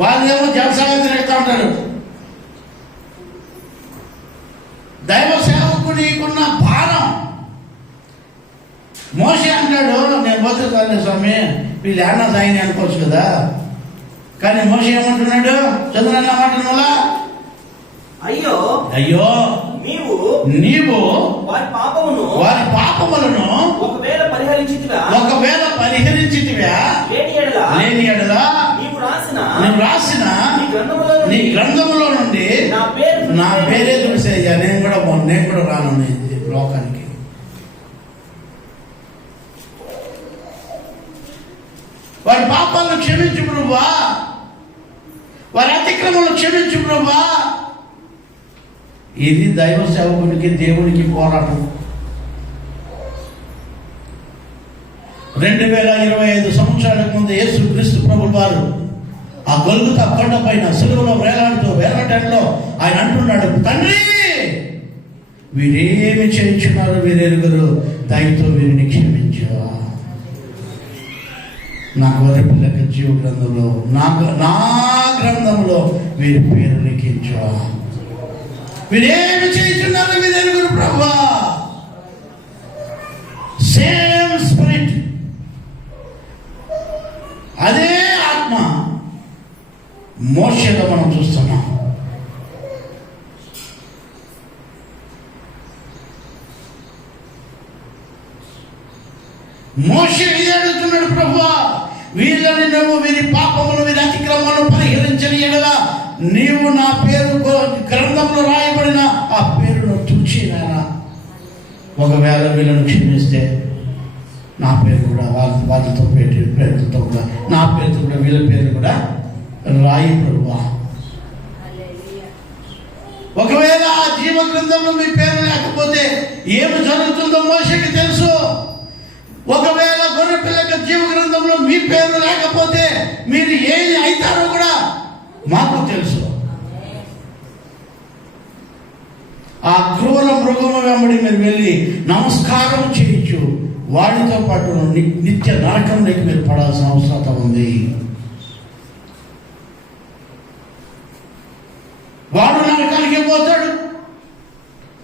వాళ్ళేమో జలసాగా తిరుగుతూ ఉంటారు. దైవ సేవకునికున్న భారం. మోషే అంటాడు, నేను పోతే స్వామి వీళ్ళు ఏమన్నా సాయిని అనుకోవచ్చు కదా. కానీ మోషే ఏమంటున్నాడు? చదువున్న మాట వల్ల, అయ్యో అయ్యో నీవు వారి పాపములను ఒకవేళ పరిహరించితివా లేని ఎడల నీవు రాసిన నీ గ్రంథములో నుండి నా పేరే తుడిసేయ్యా, నేను కూడా రాను నీ లోకానికి. వారి పాపాలను క్షమించు ప్రభువా, వారి అతిక్రమలను క్షమించు ప్రభువా. ఇది దైవ సేవకునికి దేవునికి పోరాటం. 2025 సంవత్సరాలకు ముందు యేసు క్రీస్తు ప్రభువు వారు ఆ గొల్గొతా కొండ పైన సిలువలో వేలాడటంలో ఆయన అంటున్నాడు, తండ్రి వీరేమి చేయించున్నారు వీరెరుగురు, దయతో వీరిని క్షమించు. నా గొర్రెపిల్ల జీవ గ్రంథంలో నా గ్రంథంలో వీరి పేరు లిఖించు. వీరేమి చేయించున్నారు వీరెరుగురు ప్రభువా. సేమ్ స్పిరిట్, అదే ఆత్మ మోషేలో మనం చూస్తున్నాం. మోషే ఇది అడుగుతున్నాడు, ప్రభువా వీళ్ళని నువ్వు వీరి పాపములు వీరి అతిక్రమములను పరిహరించని ఎడల నీవు నా పేరు గ్రంథంలో రాయబడిన ఆ పేరును తుడిచినానా. ఒకవేళ వీళ్ళను క్షమిస్తే నా పేరు కూడా వాళ్ళతో పేరుతో కూడా నా పేరుతో కూడా వీళ్ళ పేరు కూడా రాయి ప్రభువా. ఒకవేళ ఆ జీవ గ్రంథంలో మీ పేరు లేకపోతే ఏమి జరుగుతుందో మోషేకి తెలుసు. ఒకవేళ గొర్రెపిల్ల జీవ గ్రంథంలో మీ పేరు లేకపోతే మీరు ఏమి అవుతారో కూడా మాకు తెలుసు. ఆ క్రూర మృగము వెంబడి మీరు వెళ్ళి నమస్కారం చేయొచ్చు, వాడితో పాటు నిత్య నరకంలోకి మీరు పడాల్సిన అవసరం ఉంది. వాడు నరకానికే పోతాడు,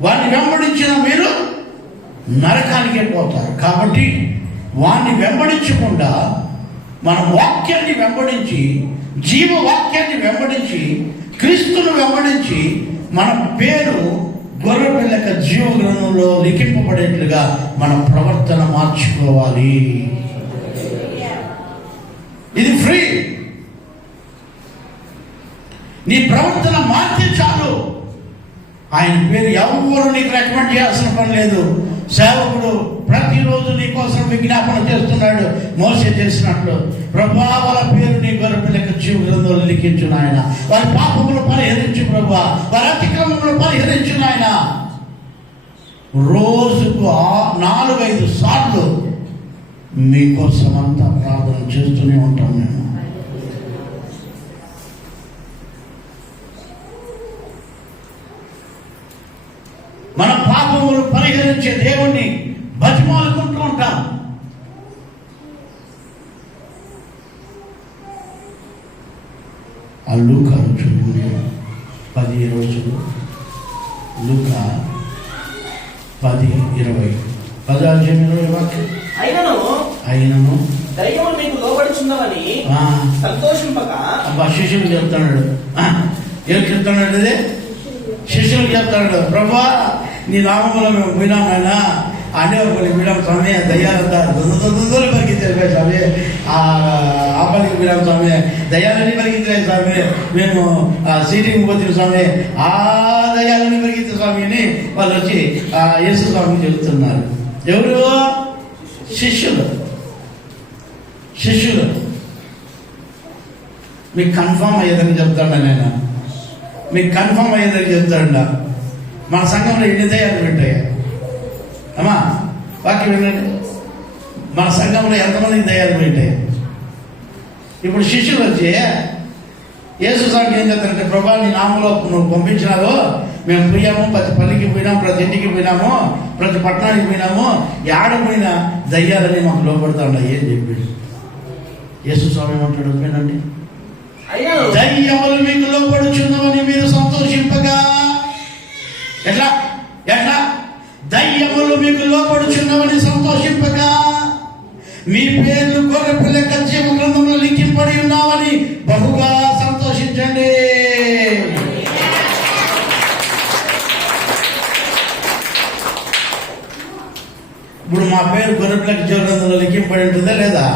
వాడిని వెంబడించిన మీరు నరకానికే పోతారు. కాబట్టి వాడిని వెంబడించకుండా మన వాక్యాన్ని వెంబడించి, జీవవాక్యాన్ని వెంబడించి, క్రీస్తును వెంబడించి మన పేరు గొర్రెపిల్లక జీవ గ్రంథంలో లిఖింపబడేట్లుగా మన ప్రవర్తన మార్చుకోవాలి. ఇది ఫ్రీ. నీ ప్రవర్తన మార్చే చాలు. ఆయన పేరు ఎవరు నీకు రికమెండ్ చేయాల్సిన పని లేదు. సేవకుడు ప్రతిరోజు నీ కోసం విజ్ఞాపన చేస్తున్నాడు, మోసే చేసినట్లు. ప్రభువా, వాళ్ళ పేరు నీ గొర్రెపిల్లక జీవ గ్రంథంలో లిఖించు నాయన. వారి పాపములు పరిహరించు ప్రభువా, వారి అతిక్రమములు పరిహరించు నాయన. రోజుకు 4-5 సార్లు మీకోసం అంతా ప్రార్థన చేస్తూనే ఉంటాం మేము. మన పాపములు పరిహరించే దేవుణ్ణి బతిమాలుకుంటూ ఉంటాం. ఆ లూకా చూడండి, 10 రోజులు. లూకా 10:20 16 వాక్యం. అయినను దయ్యములు మీకు లోబడుచున్నవని సంతోషింపక. శిష్యులు చెప్తున్నాడు. ఏం చెప్తున్నాడు? అదే శిష్యులు చెప్తాడు, ప్రభువా నీ నామములో మేము వినాం ఆయన అనేవాళ్ళు వినాం స్వామి, దయ్యాలంతా దొందలు పరిగెత్తారు స్వామి, ఆ పనికి వినాం స్వామి, దయ్యాలన్నీ పరిగెత్తాయి స్వామి, మేము సీటింగ్ పోతున్న స్వామి, ఆ దయ్యాలన్నీ పరిగెత్తారు స్వామి అని వాళ్ళు వచ్చి యేసు స్వామిని చెబుతున్నారు. ఎవరు? శిష్యులు. మీకు కన్ఫామ్ అయ్యేదని చెప్తాడా నేను, మీకు కన్ఫర్మ్ అయ్యేదని చెప్తాడా? మన సంఘంలో ఎన్ని దయ్యాలు పెట్టాయి అమ్మా? వాక్యం వినండి. మన సంఘంలో ఎంతమందికి దయ్యాలు పెట్టాయి? ఇప్పుడు శిష్యులు వచ్చి యేసు స్వామికి ఏం చెప్తారంటే, ప్రభా నీ నామంలో నువ్వు పంపించినావు, మేము పోయాము, ప్రతి పల్లికి పోయినాము, ప్రతి ఇంటికి పోయినాము, ప్రతి పట్టణానికి పోయినాము, ఏడపోయినా దయ్యాలని మాకు లోపడతా ఉన్నాయి ఏం చెప్పాడు. యేసు స్వామి ఏమంటాడు వినండి, దయ్యములు మీకు లోపడుచున్నవని మీరు సంతోషింపగా. ఎట్లా? దయ్యములు మీకు లోపడుచున్నవని సంతోషింపగా మీ పేర్లు గొర్రెపిల్లక జీవ గ్రంథంలో లిఖింపబడి ఉన్నావని బహుగా సంతోషించండి. ఇప్పుడు మా పేరు గొర్రెపిల్లక జీవ గ్రంథంలో లిఖింపబడి ఉంటుందా లేదా?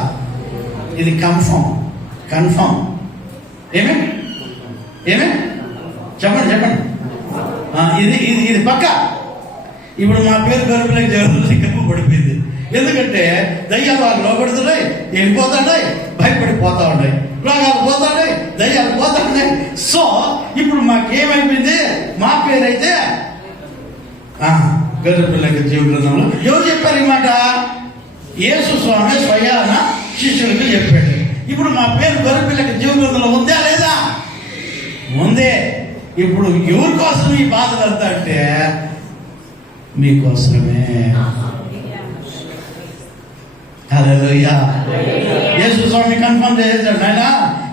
ఇది కన్ఫర్మ్. ఏమే చెప్పండి. ఇది పక్క. ఇప్పుడు మా పేరు గొర్రెపిల్లక జీవ గ్రంథంలో లిఖింపబడిపోయింది. ఎందుకంటే దయ్యాలు వాళ్ళు లోపడుతున్నాయి, వెళ్ళిపోతున్నాయి, భయపడిపోతా ఉన్నాయి, రోగాలు పోతున్నాయి, దయ్యాలు పోతున్నాయి. సో ఇప్పుడు మాకేమైపోయింది? మా పేరైతే గొర్రెపిల్లక జీవ గ్రంథంలో. ఎవరు చెప్పారు ఈ మాట? యేసు స్వామి స్వయాన శిష్యులకు చెప్పాడు. ఇప్పుడు మా పేరు గొర్రెపిల్లక జీవ గ్రంథంలో ఉందా లేదా? ఉందే. ఇప్పుడు ఎవరి కోసం ఈ బాధలంతా అంటే మీకోసమే. హల్లెలూయా. యేసు స్వామి కన్ఫర్మ్ చేసేసాడు, నాయన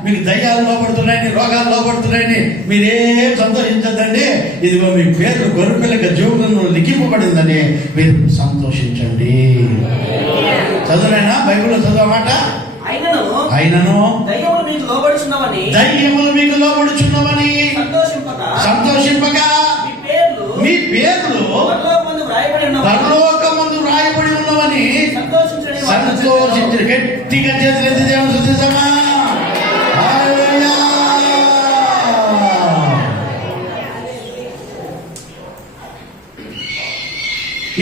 మీకు దయ్యాలు లోపడుతున్నాయని, రోగాలు లోపడుతున్నాయని మీరేం సంతోషించద్దండి. ఇదిగో మీ పేరు గొర్రెపిల్లక జీవ గ్రంథంలో లిఖింపబడిందని మీరు సంతోషించండి. చదువునైనా బైబిల్లో చదవమాట. అయినను దయ్యములు మీకు లోబడుచున్నవని సంతోషింపగా మీ పేర్లు పరలోకమందు రాయబడి ఉన్నవని సంతోషించండి. గట్టిగా చేతులెత్తి దేవుని స్తుతించమా.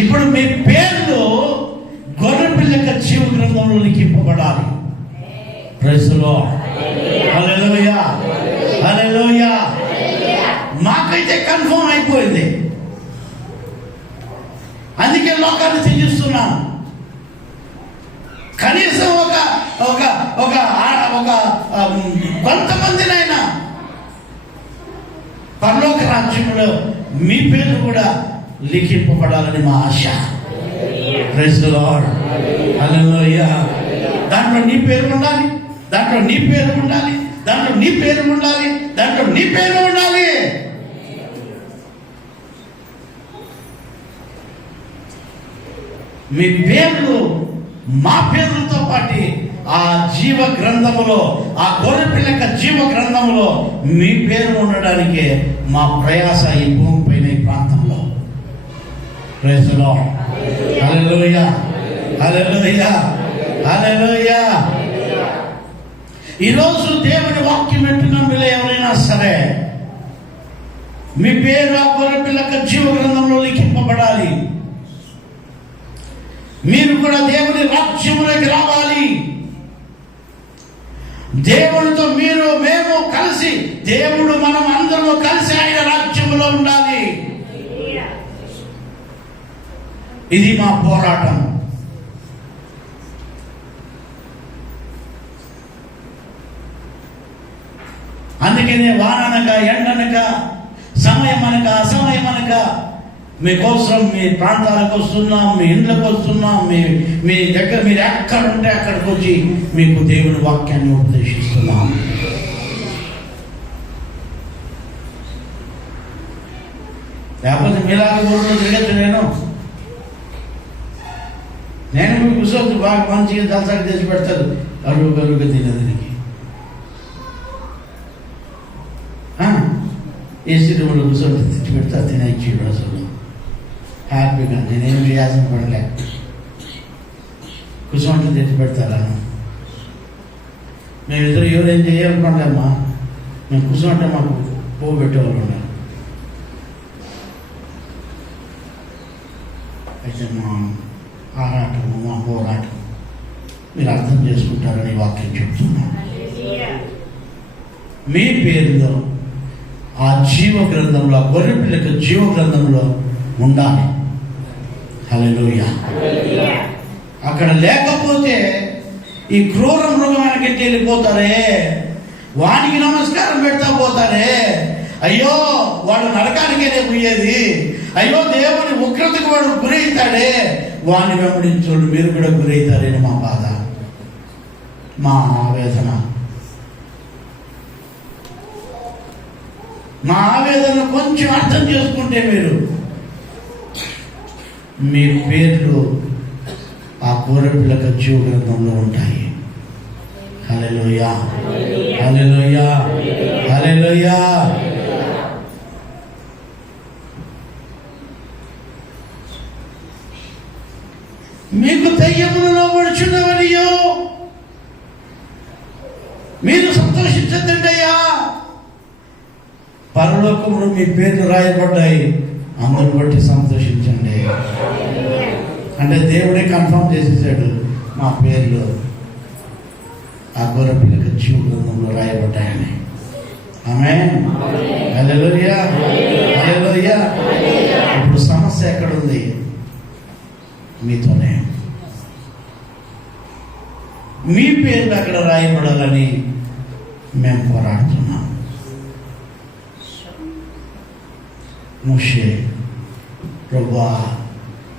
ఇప్పుడు మీ పేర్లు గొర్రెపిల్లక జీవ గ్రంథంలో లిఖింపబడాలి. Praise the Lord. Hallelujah. Hallelujah. మాకైతే కన్ఫర్మ్ అయిపోయింది. అందుకే లోకాన్ని త్యజిస్తున్నాం. కనీసం ఒక కొంతమందినైనా పరలోక రాజ్యంలో మీ పేరు కూడా లిఖింపబడాలని మా ఆశ. Praise the Lord. హల్లెలూయా. దాంట్లో నీ పేరు ఉండాలి, దాంట్లో నీ పేరు ఉండాలి, దాంట్లో నీ పేరు ఉండాలి, దాంట్లో నీ పేరు ఉండాలి. మీ పేర్లు మా పేర్లతో పాటు ఆ జీవ గ్రంథములో, ఆ గొర్రెపిల్ల యొక్క జీవ గ్రంథములో మీ పేరు ఉండడానికే మా ప్రయాస ఈ భూమి పైన, ఈ ప్రాంతంలో. Praise the Lord. Hallelujah, hallelujah, hallelujah. ఈరోజు దేవుని వాక్యం వింటున్న మీలో ఎవరైనా సరే మీ పేరు ఆ గొర్రెపిల్ల యొక్క జీవ గ్రంథంలో లిఖింపబడాలి. మీరు కూడా దేవుని రాజ్యములోకి రావాలి. దేవునితో మేము కలిసి, దేవుడు మనం అందరూ కలిసి ఆయన రాజ్యములో ఉండాలి. ఇది మా పోరాటం. అందుకనే వాననక, ఎండనక, సమయం అనక, అసమయం అనక మీకోసం మీ ప్రాంతాలకు వస్తున్నాం, మీ ఇండ్లకు వస్తున్నాం, మీ దగ్గర మీరు ఎక్కడ ఉంటే అక్కడికి వచ్చి మీకు దేవుని వాక్యాన్ని ఉపదేశిస్తున్నాం. లేకపోతే మీలాగా ఊళ్ళో తిరగచ్చు. నేను మీకు కూర్చోవచ్చు, బాగా మంచిగా దళసరి తెచ్చి పెడతారు అరువుగా తినేదానికి. ఏసీ రూమ్లో కూర్చోండి, తెచ్చి పెడతా తినేచ్చి అసలు హ్యాపీగా. నేనేం చేయాల్సిన పడలే, కూర్చోంటే తెచ్చి పెడతారా. మేము ఇద్దరు ఎవరేం చేయాలనుకోండమ్మా, మేము కూర్చోంటే మాకు పువ్వు పెట్టేవాళ్ళు ఉన్నారు. అయితే మా ఆరాటము, మా పోరాటం మీరు అర్థం చేసుకుంటారని వాక్యం చెప్తున్నాను. మీ పేరులో ఆ జీవ గ్రంథంలో, ఆ గొర్రెపిల్ల జీవ గ్రంథంలో ఉండాలి. హల్లెలూయా. అక్కడ లేకపోతే ఈ క్రూర మృగమానికి వెళ్ళిపోతారే, వానికి నమస్కారం పెడతా పోతారే. అయ్యో వాడు నరకానికే పోయేది, అయ్యో దేవుని ఉగ్రతకు వాడు గురవుతాడే, వాడిని వెంబడించోడు మీరు కూడా గురవుతారని మా బాధ, మా ఆవేదన. మా ఆవేదన కొంచెం అర్థం చేసుకుంటే మీరు, మీ పేర్లు ఆ గొర్రెపిల్ల జీవ గ్రంథంలో ఉంటాయి. హల్లెలూయా, హల్లెలూయా, హల్లెలూయా. మీకు దయ్యములలో పడుచున్నవనియో మీరు సంతోషించద్దండి అయ్యా, పరలోకములో మీ పేర్లు రాయబడ్డాయి, అందరు బట్టి సంతోషించండి. అంటే దేవుడే కన్ఫర్మ్ చేసేసాడు, మా పేర్లు ఆ గొర్రెపిల్ల జీవ గ్రంథంలో రాయబడ్డాయని. ఆమేన్. హల్లెలూయా, హల్లెలూయా. ఇప్పుడు సమస్య ఎక్కడుంది? మీతోనే. మీ పేర్లు అక్కడ రాయబడాలని మేము పోరాడుతున్నాం. మోషే, ప్రభువా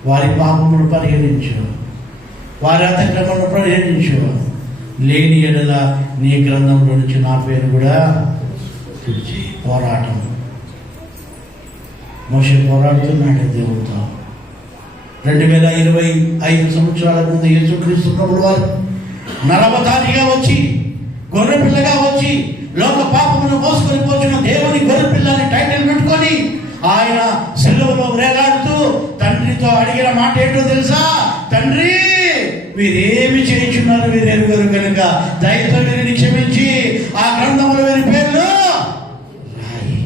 వారి పాపమును పరిహరించు, వారి అతిక్రమమును పరిహరించు, లేని ఎడల నీ గ్రంథంలో నుంచి నా పేరు కూడా తుడిచి. పోరాటం. మోషే పోరాడుతున్నాడు దేవుడితో. 2025 సంవత్సరాల ముందు యేసుక్రీస్తు ప్రభువు వారు నరవతారిగా వచ్చి, గొర్రెపిల్లగా వచ్చి, లోక పాపమును మోసుకొని పోచున్న దేవుని గొర్రెపిల్లని టైటిల్ పెట్టుకొని ఆయన సిలువలో వేలాడుతూ తండ్రితో అడిగిన మాట ఏంటో తెలుసా? తండ్రి, వీరేమి చేయించున్నారు వీరు ఎరుగరు కనుక దయతో వీరిని క్షమించి ఆ గ్రంథంలో వీరి పేర్లు రాయి.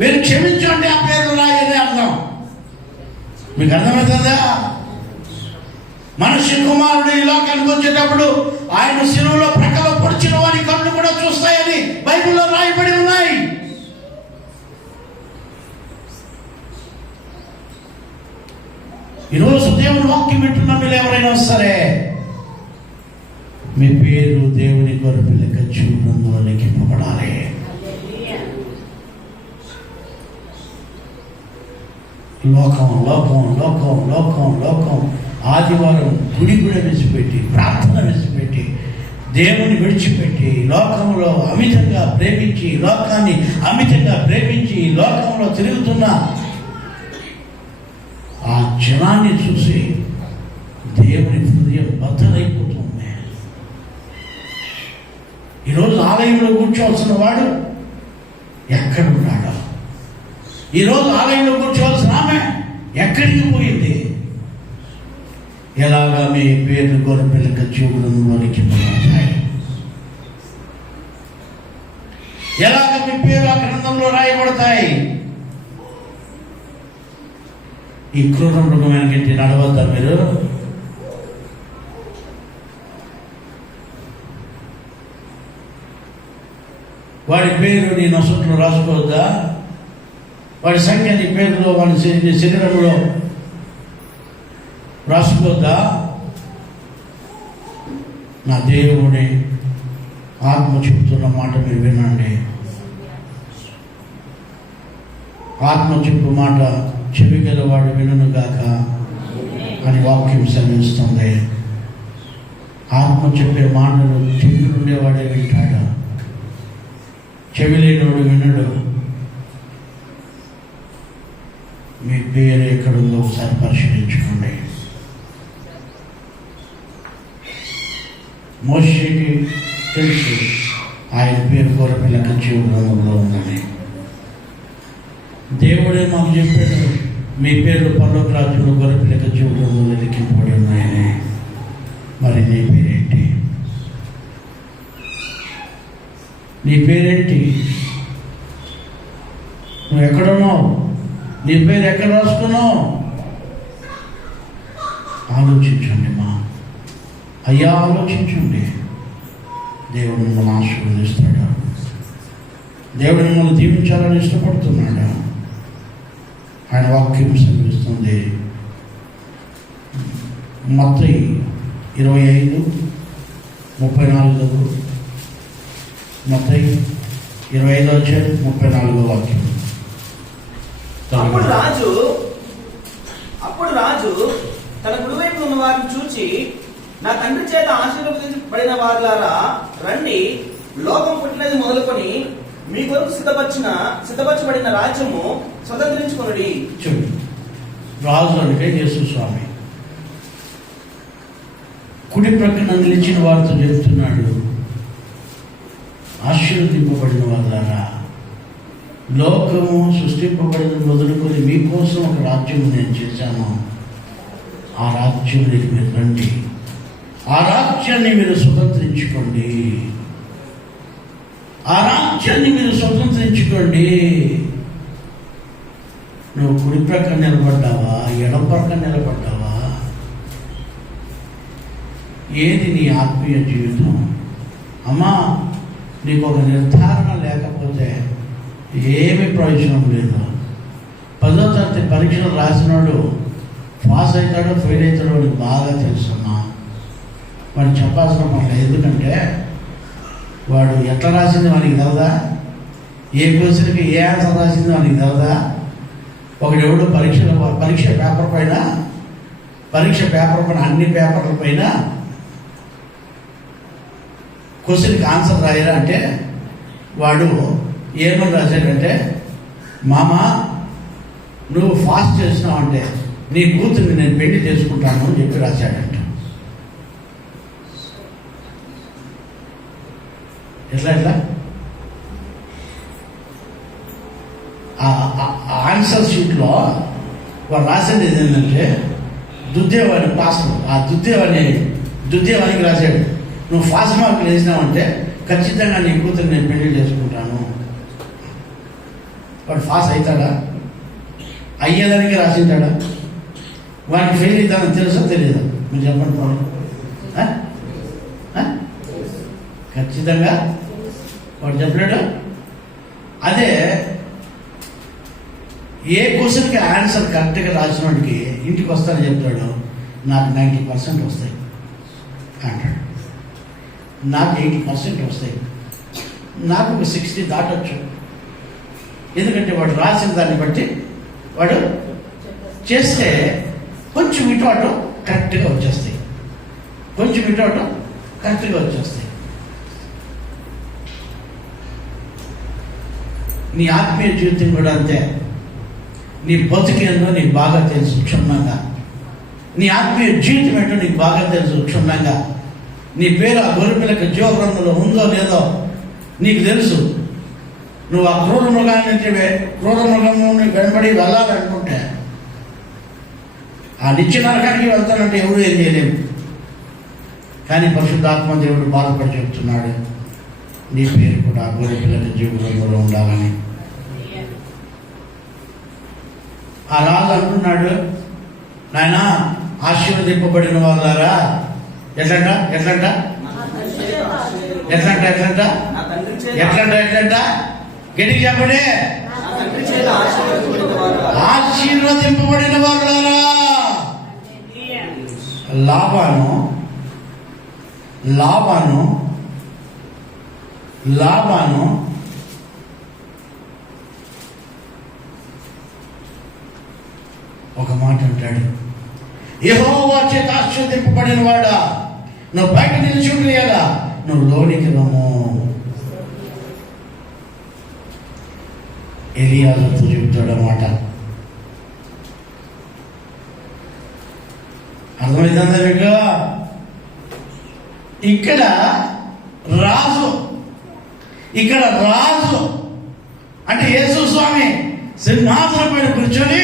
వీరు క్షమించండి, ఆ పేర్లు రాయి అని అర్థం. మీకు అర్థమవుతుందా? మనిషి కుమారుడు ఈ లోకానికి వచ్చేటప్పుడు ఆయన శిలువలో ప్రకల పొడిచిన వారి కళ్ళు కూడా చూస్తాయని బైబిల్లో రాయబడి ఉన్నాయి. ఈరోజు దేవుని వాక్యం వింటున్న మీరు ఎవరైనా సరే, మీ పేరు దేవుని గొర్రెపిల్ల జీవ గ్రంథంలో లిఖింపబడాలి. లోకం లోకం లోకం లోకం లోకం ఆదివారం గుడి కూడా విడిచిపెట్టి, ప్రార్థన విడిచిపెట్టి, దేవుని విడిచిపెట్టి, లోకంలో అమితంగా ప్రేమించి, లోకాన్ని అమితంగా ప్రేమించి లోకంలో తిరుగుతున్న ఆ జనాన్ని చూసి దేవుని హృదయం బద్దలైపోతుంది. ఈరోజు ఆలయంలో కూర్చోవలసిన వాడు ఎక్కడున్నాడో, ఈరోజు ఆలయంలో కూర్చోవలసిన ఆమె ఎక్కడికి పోయింది? ఎలాగా మీ పేర్లు గొర్రెపిల్లక జీవులంలోనికి పోతాయి? ఎలాగ మీ పేరు ఆ గ్రంథంలో రాయబడతాయి? ఈ క్రూర మృగమైన గట్టి నడవద్దా మీరు? వాడి పేరు నీ నొసట్లో రాసుకోవద్దా? వాడి సంఖ్య నీ పేరులో, వాడి శరీరంలో రాసుకోవద్దా? నా దేవుని ఆత్మ చెబుతున్న మాట మీరు వినండి. ఆత్మ చెప్పు మాట చెవి గలవాడు వినును గాక అని వాక్యం సెలవిస్తుంది. ఆత్మ చెప్పే మాటలు చెవి ఉండేవాడే వింటాడు, చెవి లేనివాడు వినడు. మీ పేరు ఎక్కడుందో ఒకసారి పరిశీలించుకోండి. మోషేకి తెలుసు ఆయన పేరు గొర్రెపిల్లక జీవులంలో ఉందని. దేవుడే మాకు చెప్పాడు, మీ పేర్లు పరలోక రాజ్యంలో గొర్రెపిల్లక జీవులంలో లిఖింపబడి ఉన్నాయని. మరి నీ పేరేంటి? నీ పేరేంటి? నువ్వు ఎక్కడున్నావు? నీ పేరు ఎక్కడ రాసుకున్నావు? ఆలోచించండి మా అయ్యా, ఆలోచించండి. దేవుడు మిమ్మల్ని ఆశీర్వదిస్తాడు. దేవుడు మిమ్మల్ని దీవించాలని ఇష్టపడుతున్నాడు. ఆయన వాక్యం సెలవిస్తుంది. మత్తయి 25:34. మత్తయి 25:34 వాక్యం. అప్పుడు రాజు తన కుడివైపు ఉన్న వారిని చూచి, నా తండ్రి చేత ఆశీర్వదించబడిన వారులారా రండి, లోకం పుట్టినది మొదలుకొని మీ కొరకు సిద్ధపరచబడిన రాజ్యము స్వతంత్రించుకొనుడి. చూడు, రాజు అంటే యేసు స్వామి కుడి ప్రక్కన నిలిచిన వారితో చెప్తున్నాడు, ఆశీర్వదింపబడిన వారులారా, లోకము సృష్టింపబడిన మొదలుకొని మీకోసం ఒక రాజ్యము నేను చేశాను. ఆ రాజ్యంలోకి మీరు రండి, ఆ రాజ్యాన్ని మీరు స్వతంత్రించుకోండి, ఆ రాజ్యాన్ని మీరు స్వతంత్రించుకోండి. నువ్వు కుడి ప్రక్కన నిలబడ్డావా, ఎడం ప్రక్కన నిలబడ్డావా? ఏది నీ ఆత్మీయ జీవితం? అమ్మా, నీకు ఒక నిర్ధారణ లేకపోతే ఏమి ప్రయోజనం లేదు. 10వ తరగతి పరీక్షలు రాసినాడు పాస్ అవుతాడో ఫెయిల్ అవుతాడో నీకు బాగా తెలుసున్నా. వాడు చెప్పాల్సిన పని. ఎందుకంటే వాడు ఎట్లా రాసింది వానికి తెలదా, ఏ క్వశ్చన్కి ఏ ఆన్సర్ రాసింది వానికి తెలదా. ఒకడెవడు పరీక్ష పేపర్ పైన అన్ని పేపర్ల పైన క్వశ్చన్కి ఆన్సర్ రాయరా అంటే వాడు ఏమని రాశాడంటే, మామ నువ్వు ఫాస్ట్ చేసినావు అంటే నీ కూతుర్ని నేను పెళ్లి చేసుకుంటాను అని చెప్పి రాశాడంట. ఎట్లా ఆన్సర్ షీట్లో వాడు రాసింది ఏంటంటే దుద్దేవాని పాస్లు, ఆ దుద్దేవానికి రాశాడు, నువ్వు ఫాస్ట్ మార్కులు వేసినావంటే ఖచ్చితంగా నీ కూతురు నేను పెళ్లి చేసుకుంటాను. వాడు ఫాస్ అవుతాడా? అయ్యేదానికి రాసింటాడా? వాడికి ఫెయిల్ అవుతానని తెలుసా తెలియదా? మీరు చెప్పండి పోనీ. ఖచ్చితంగా వాడు చెప్పలేడు. అదే ఏ క్వశ్చన్కి ఆన్సర్ కరెక్ట్గా రాసిన వాడికి ఇంటికి వస్తానని చెప్తాడు, నాకు 90% వస్తాయి అంటాడు. నాకు 80% వస్తాయి, నాకు ఒక 60 దాటొచ్చు. ఎందుకంటే వాడు రాసిన దాన్ని బట్టి వాడు చేస్తే కొంచెం ఇటు అటు కరెక్ట్గా వచ్చేస్తాయి, కొంచెం ఇటు అటు కరెక్ట్గా వచ్చేస్తాయి. నీ ఆత్మీయ జీవితం కూడా అంతే. నీ బతుకేందో నీకు బాగా తెలుసు క్షుణ్ణంగా. నీ ఆత్మీయ జీవితం ఏంటో నీకు బాగా తెలుసు. క్షుణ్ణంగా నీ పేరు ఆ గొర్రెపిల్లకి జీవ గ్రంథంలో ఉందో లేదో నీకు తెలుసు. నువ్వు ఆ క్రూర మృగము వెంబడి వెళ్ళాలనుకుంటే ఆ నిత్య నరకానికి వెళ్తానంటే ఎవరు ఏం చేయలేము. కానీ పరిశుద్ధాత్మ దేవుడు బాధపడి చెప్తున్నాడు, నీ పేరు కూడా ఆ గొర్రెపిల్లకి జీవ గ్రంథంలో ఉండాలని. ఆ రాజు అంటున్నాడు, నాయన ఆశీర్వదింపబడిన వాళ్ళారా, ఎట్లంట ఎట్లంట ఎట్లంట ఎట్లంట ఎట్లంట ఎట్లంట గట్టి చెప్పండి, ఆశీర్వదింపబడిన వాళ్ళారా. లాభాను ఒక మాట అంటాడు, యెహోవా చేత ఆశీర్వదింపబడిన వాడా, నువ్వు బయట నిలుచుండేయాలా, నువ్వు లోనికి రమ్ము. ఎలియాలతో చెబుతాడు అన్నమాట. అర్థమైందా మీకు? ఇక్కడ రాజు అంటే యేసు స్వామి సింహాసనం పైన కూర్చొని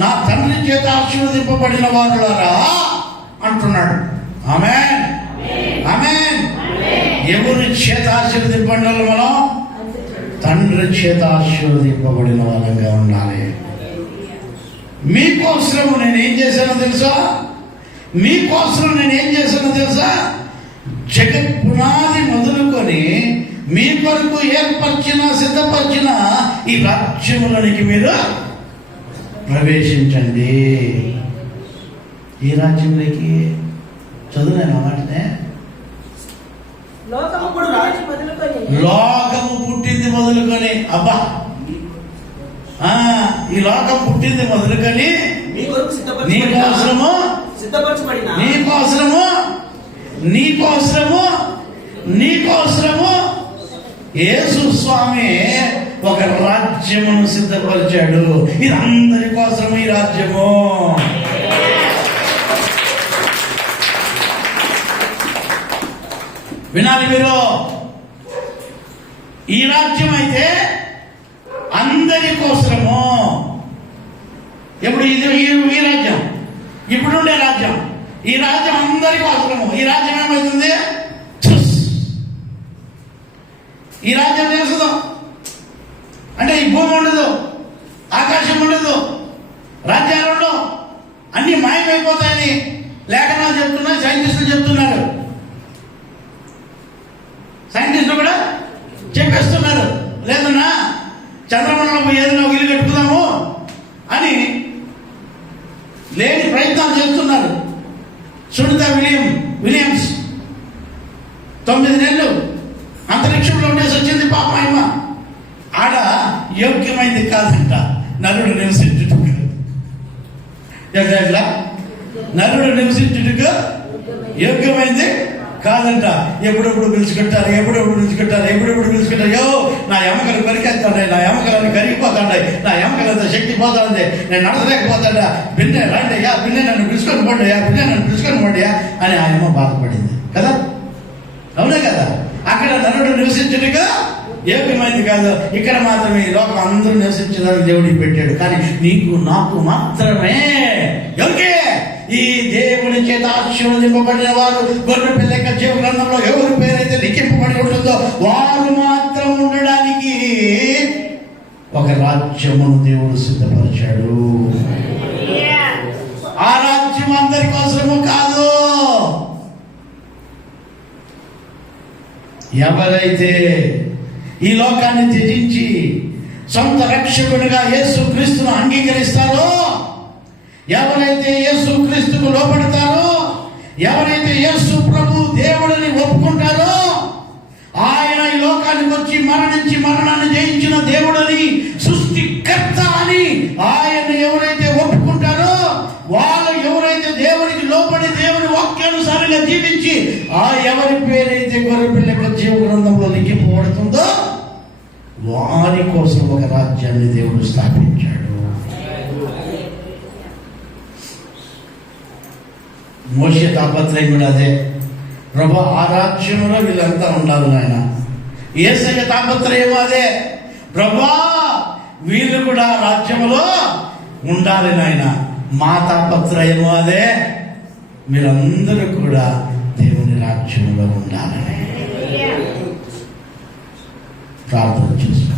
నా తండ్రి చేత ఆశీర్వదింపబడిన వారులారా అంటున్నాడు. ఆమేన్ ఆమేన్. ఎవరి చేత ఆశీర్వదింపబడిన వాళ్ళు? మనం తండ్రి చేత ఆశీర్వదింపబడిన వాళ్ళంగా ఉండాలి. మీకోసం నేనేం చేశానో తెలుసా? జగత్ పునాది మొదలుకొని మీ కొరకు సిద్ధపరిచిన ఈ రాజ్యములోనికి మీరు ప్రవేశించండి. ఈ రాజ్యంలోకి చదువులేనా వాటినే? లోకము పుట్టింది మొదలుకొని, అబ్బా ఈ లోకం పుట్టింది మొదలుకొని నీకోసము యేసు స్వామి ఒక రాజ్యమును సిద్ధపరిచాడు. ఇది అందరి కోసం ఈ రాజ్యము. వినాలి మీరు. ఈ రాజ్యం అయితే అందరి కోసము. ఎప్పుడు ఈ రాజ్యం, ఇప్పుడుండే రాజ్యం, ఈ రాజ్యం అందరి కోసము. ఈ రాజ్యం ఏమవుతుంది? ఈ రాజ్యం తెలుసుదు అంటే ఈ భూమి ఉండదు, ఆకాశం ఉండదు, రాజ్యాలు ఉండవు, అన్ని మాయమైపోతాయని లేఖనాలు చెప్తున్నాయి, సైంటిస్టులు చెప్తున్నారు. సైంటిస్టులు కూడా చెప్పేస్తున్నారు, లేదన్నా చంద్రమండలం ఏదైనా ఒక ఇల్లు కట్టుకుందాము అని లేని ప్రయత్నాలు చేస్తున్నారు. సునీత విలియమ్స్ 9 నెలలు అంతరిక్షంలో ఉండేసి వచ్చింది పాప. ఆయమ్మ ఆడ యోగ్యమైంది కాదంట నరుడు నివసించుటకు. నరుడు నివసించుటకు యోగ్యమైంది కాదంట. ఎప్పుడెప్పుడు పిలుచుకుంటారు, యో నా ఎముకలు పెరికేస్తాయి, నా ఎముకలన్నీ కరిగిపోతాయి, నా ఎముకలంతా శక్తి పోతుంది, నేను నడచలేకపోతాడా, బిన్నె రాండియా, బిన్నె నన్ను పిలుచుకొని పోండియా అని ఆయమ్మ బాధపడింది కదా. అవునే కదా? అక్కడ నరుడు నివసించుటకు యోగ్యమైంది కాదు, ఇక్కడ మాత్రమే ఈ లోకం అందరూ నివసించడానికి దేవుడికి పెట్టాడు. కానీ నీకు నాకు మాత్రమే యోగ్య. ఈ దేవుని చేత ఆశీర్వదింపబడిన వారు గొర్రెపిల్ల యొక్క జీవ గ్రంథంలో ఎవరి పేరైతే లిఖింపబడి ఉంటుందో వారు మాత్రం ఉండడానికి ఒక రాజ్యమును దేవుడు సిద్ధపరిచాడు. ఆ రాజ్యం అందరి కోసము కాదు. ఎవరైతే ఈ లోకాన్ని త్యజించి సొంత రక్షకుడిగా యేసు క్రీస్తును అంగీకరిస్తారో, ఎవరైతే యేసు క్రీస్తుకు లోపడతారో, ఎవరైతే యేసు ప్రభు దేవుడిని ఒప్పుకుంటారో, ఆయన ఈ లోకానికి వచ్చి మరణించి మరణాన్ని జయించిన దేవుడని, సృష్టికర్త అని ఆయన ఎవరైతే ఒప్పుకుంటారో, వాళ్ళు ఎవరైతే దేవుడికి లోపడి దేవుని వాక్యానుసారంగా జీవించి ఆ ఎవరి పేరైతే గొర్రెపిల్ల యొక్క జీవ గ్రంథంలో లిఖింపబడుతుందో వారి కోసం ఒక రాజ్యాన్ని దేవుడు స్థాపించాడు. మోషే తాపత్రయం కూడా అదే. ప్రభు ఆ రాజ్యంలో వీళ్ళంతా ఉండాలి నాయన. యేసయ్య తాపత్రయం అదే. ప్రభా వీళ్ళు కూడా రాజ్యంలో ఉండాలి నాయన. మా తాపత్రయము అదే. మీరందరూ కూడా దేవుని రాజ్యంలో ఉండాలని ప్రార్థన చేస్తున్నాం.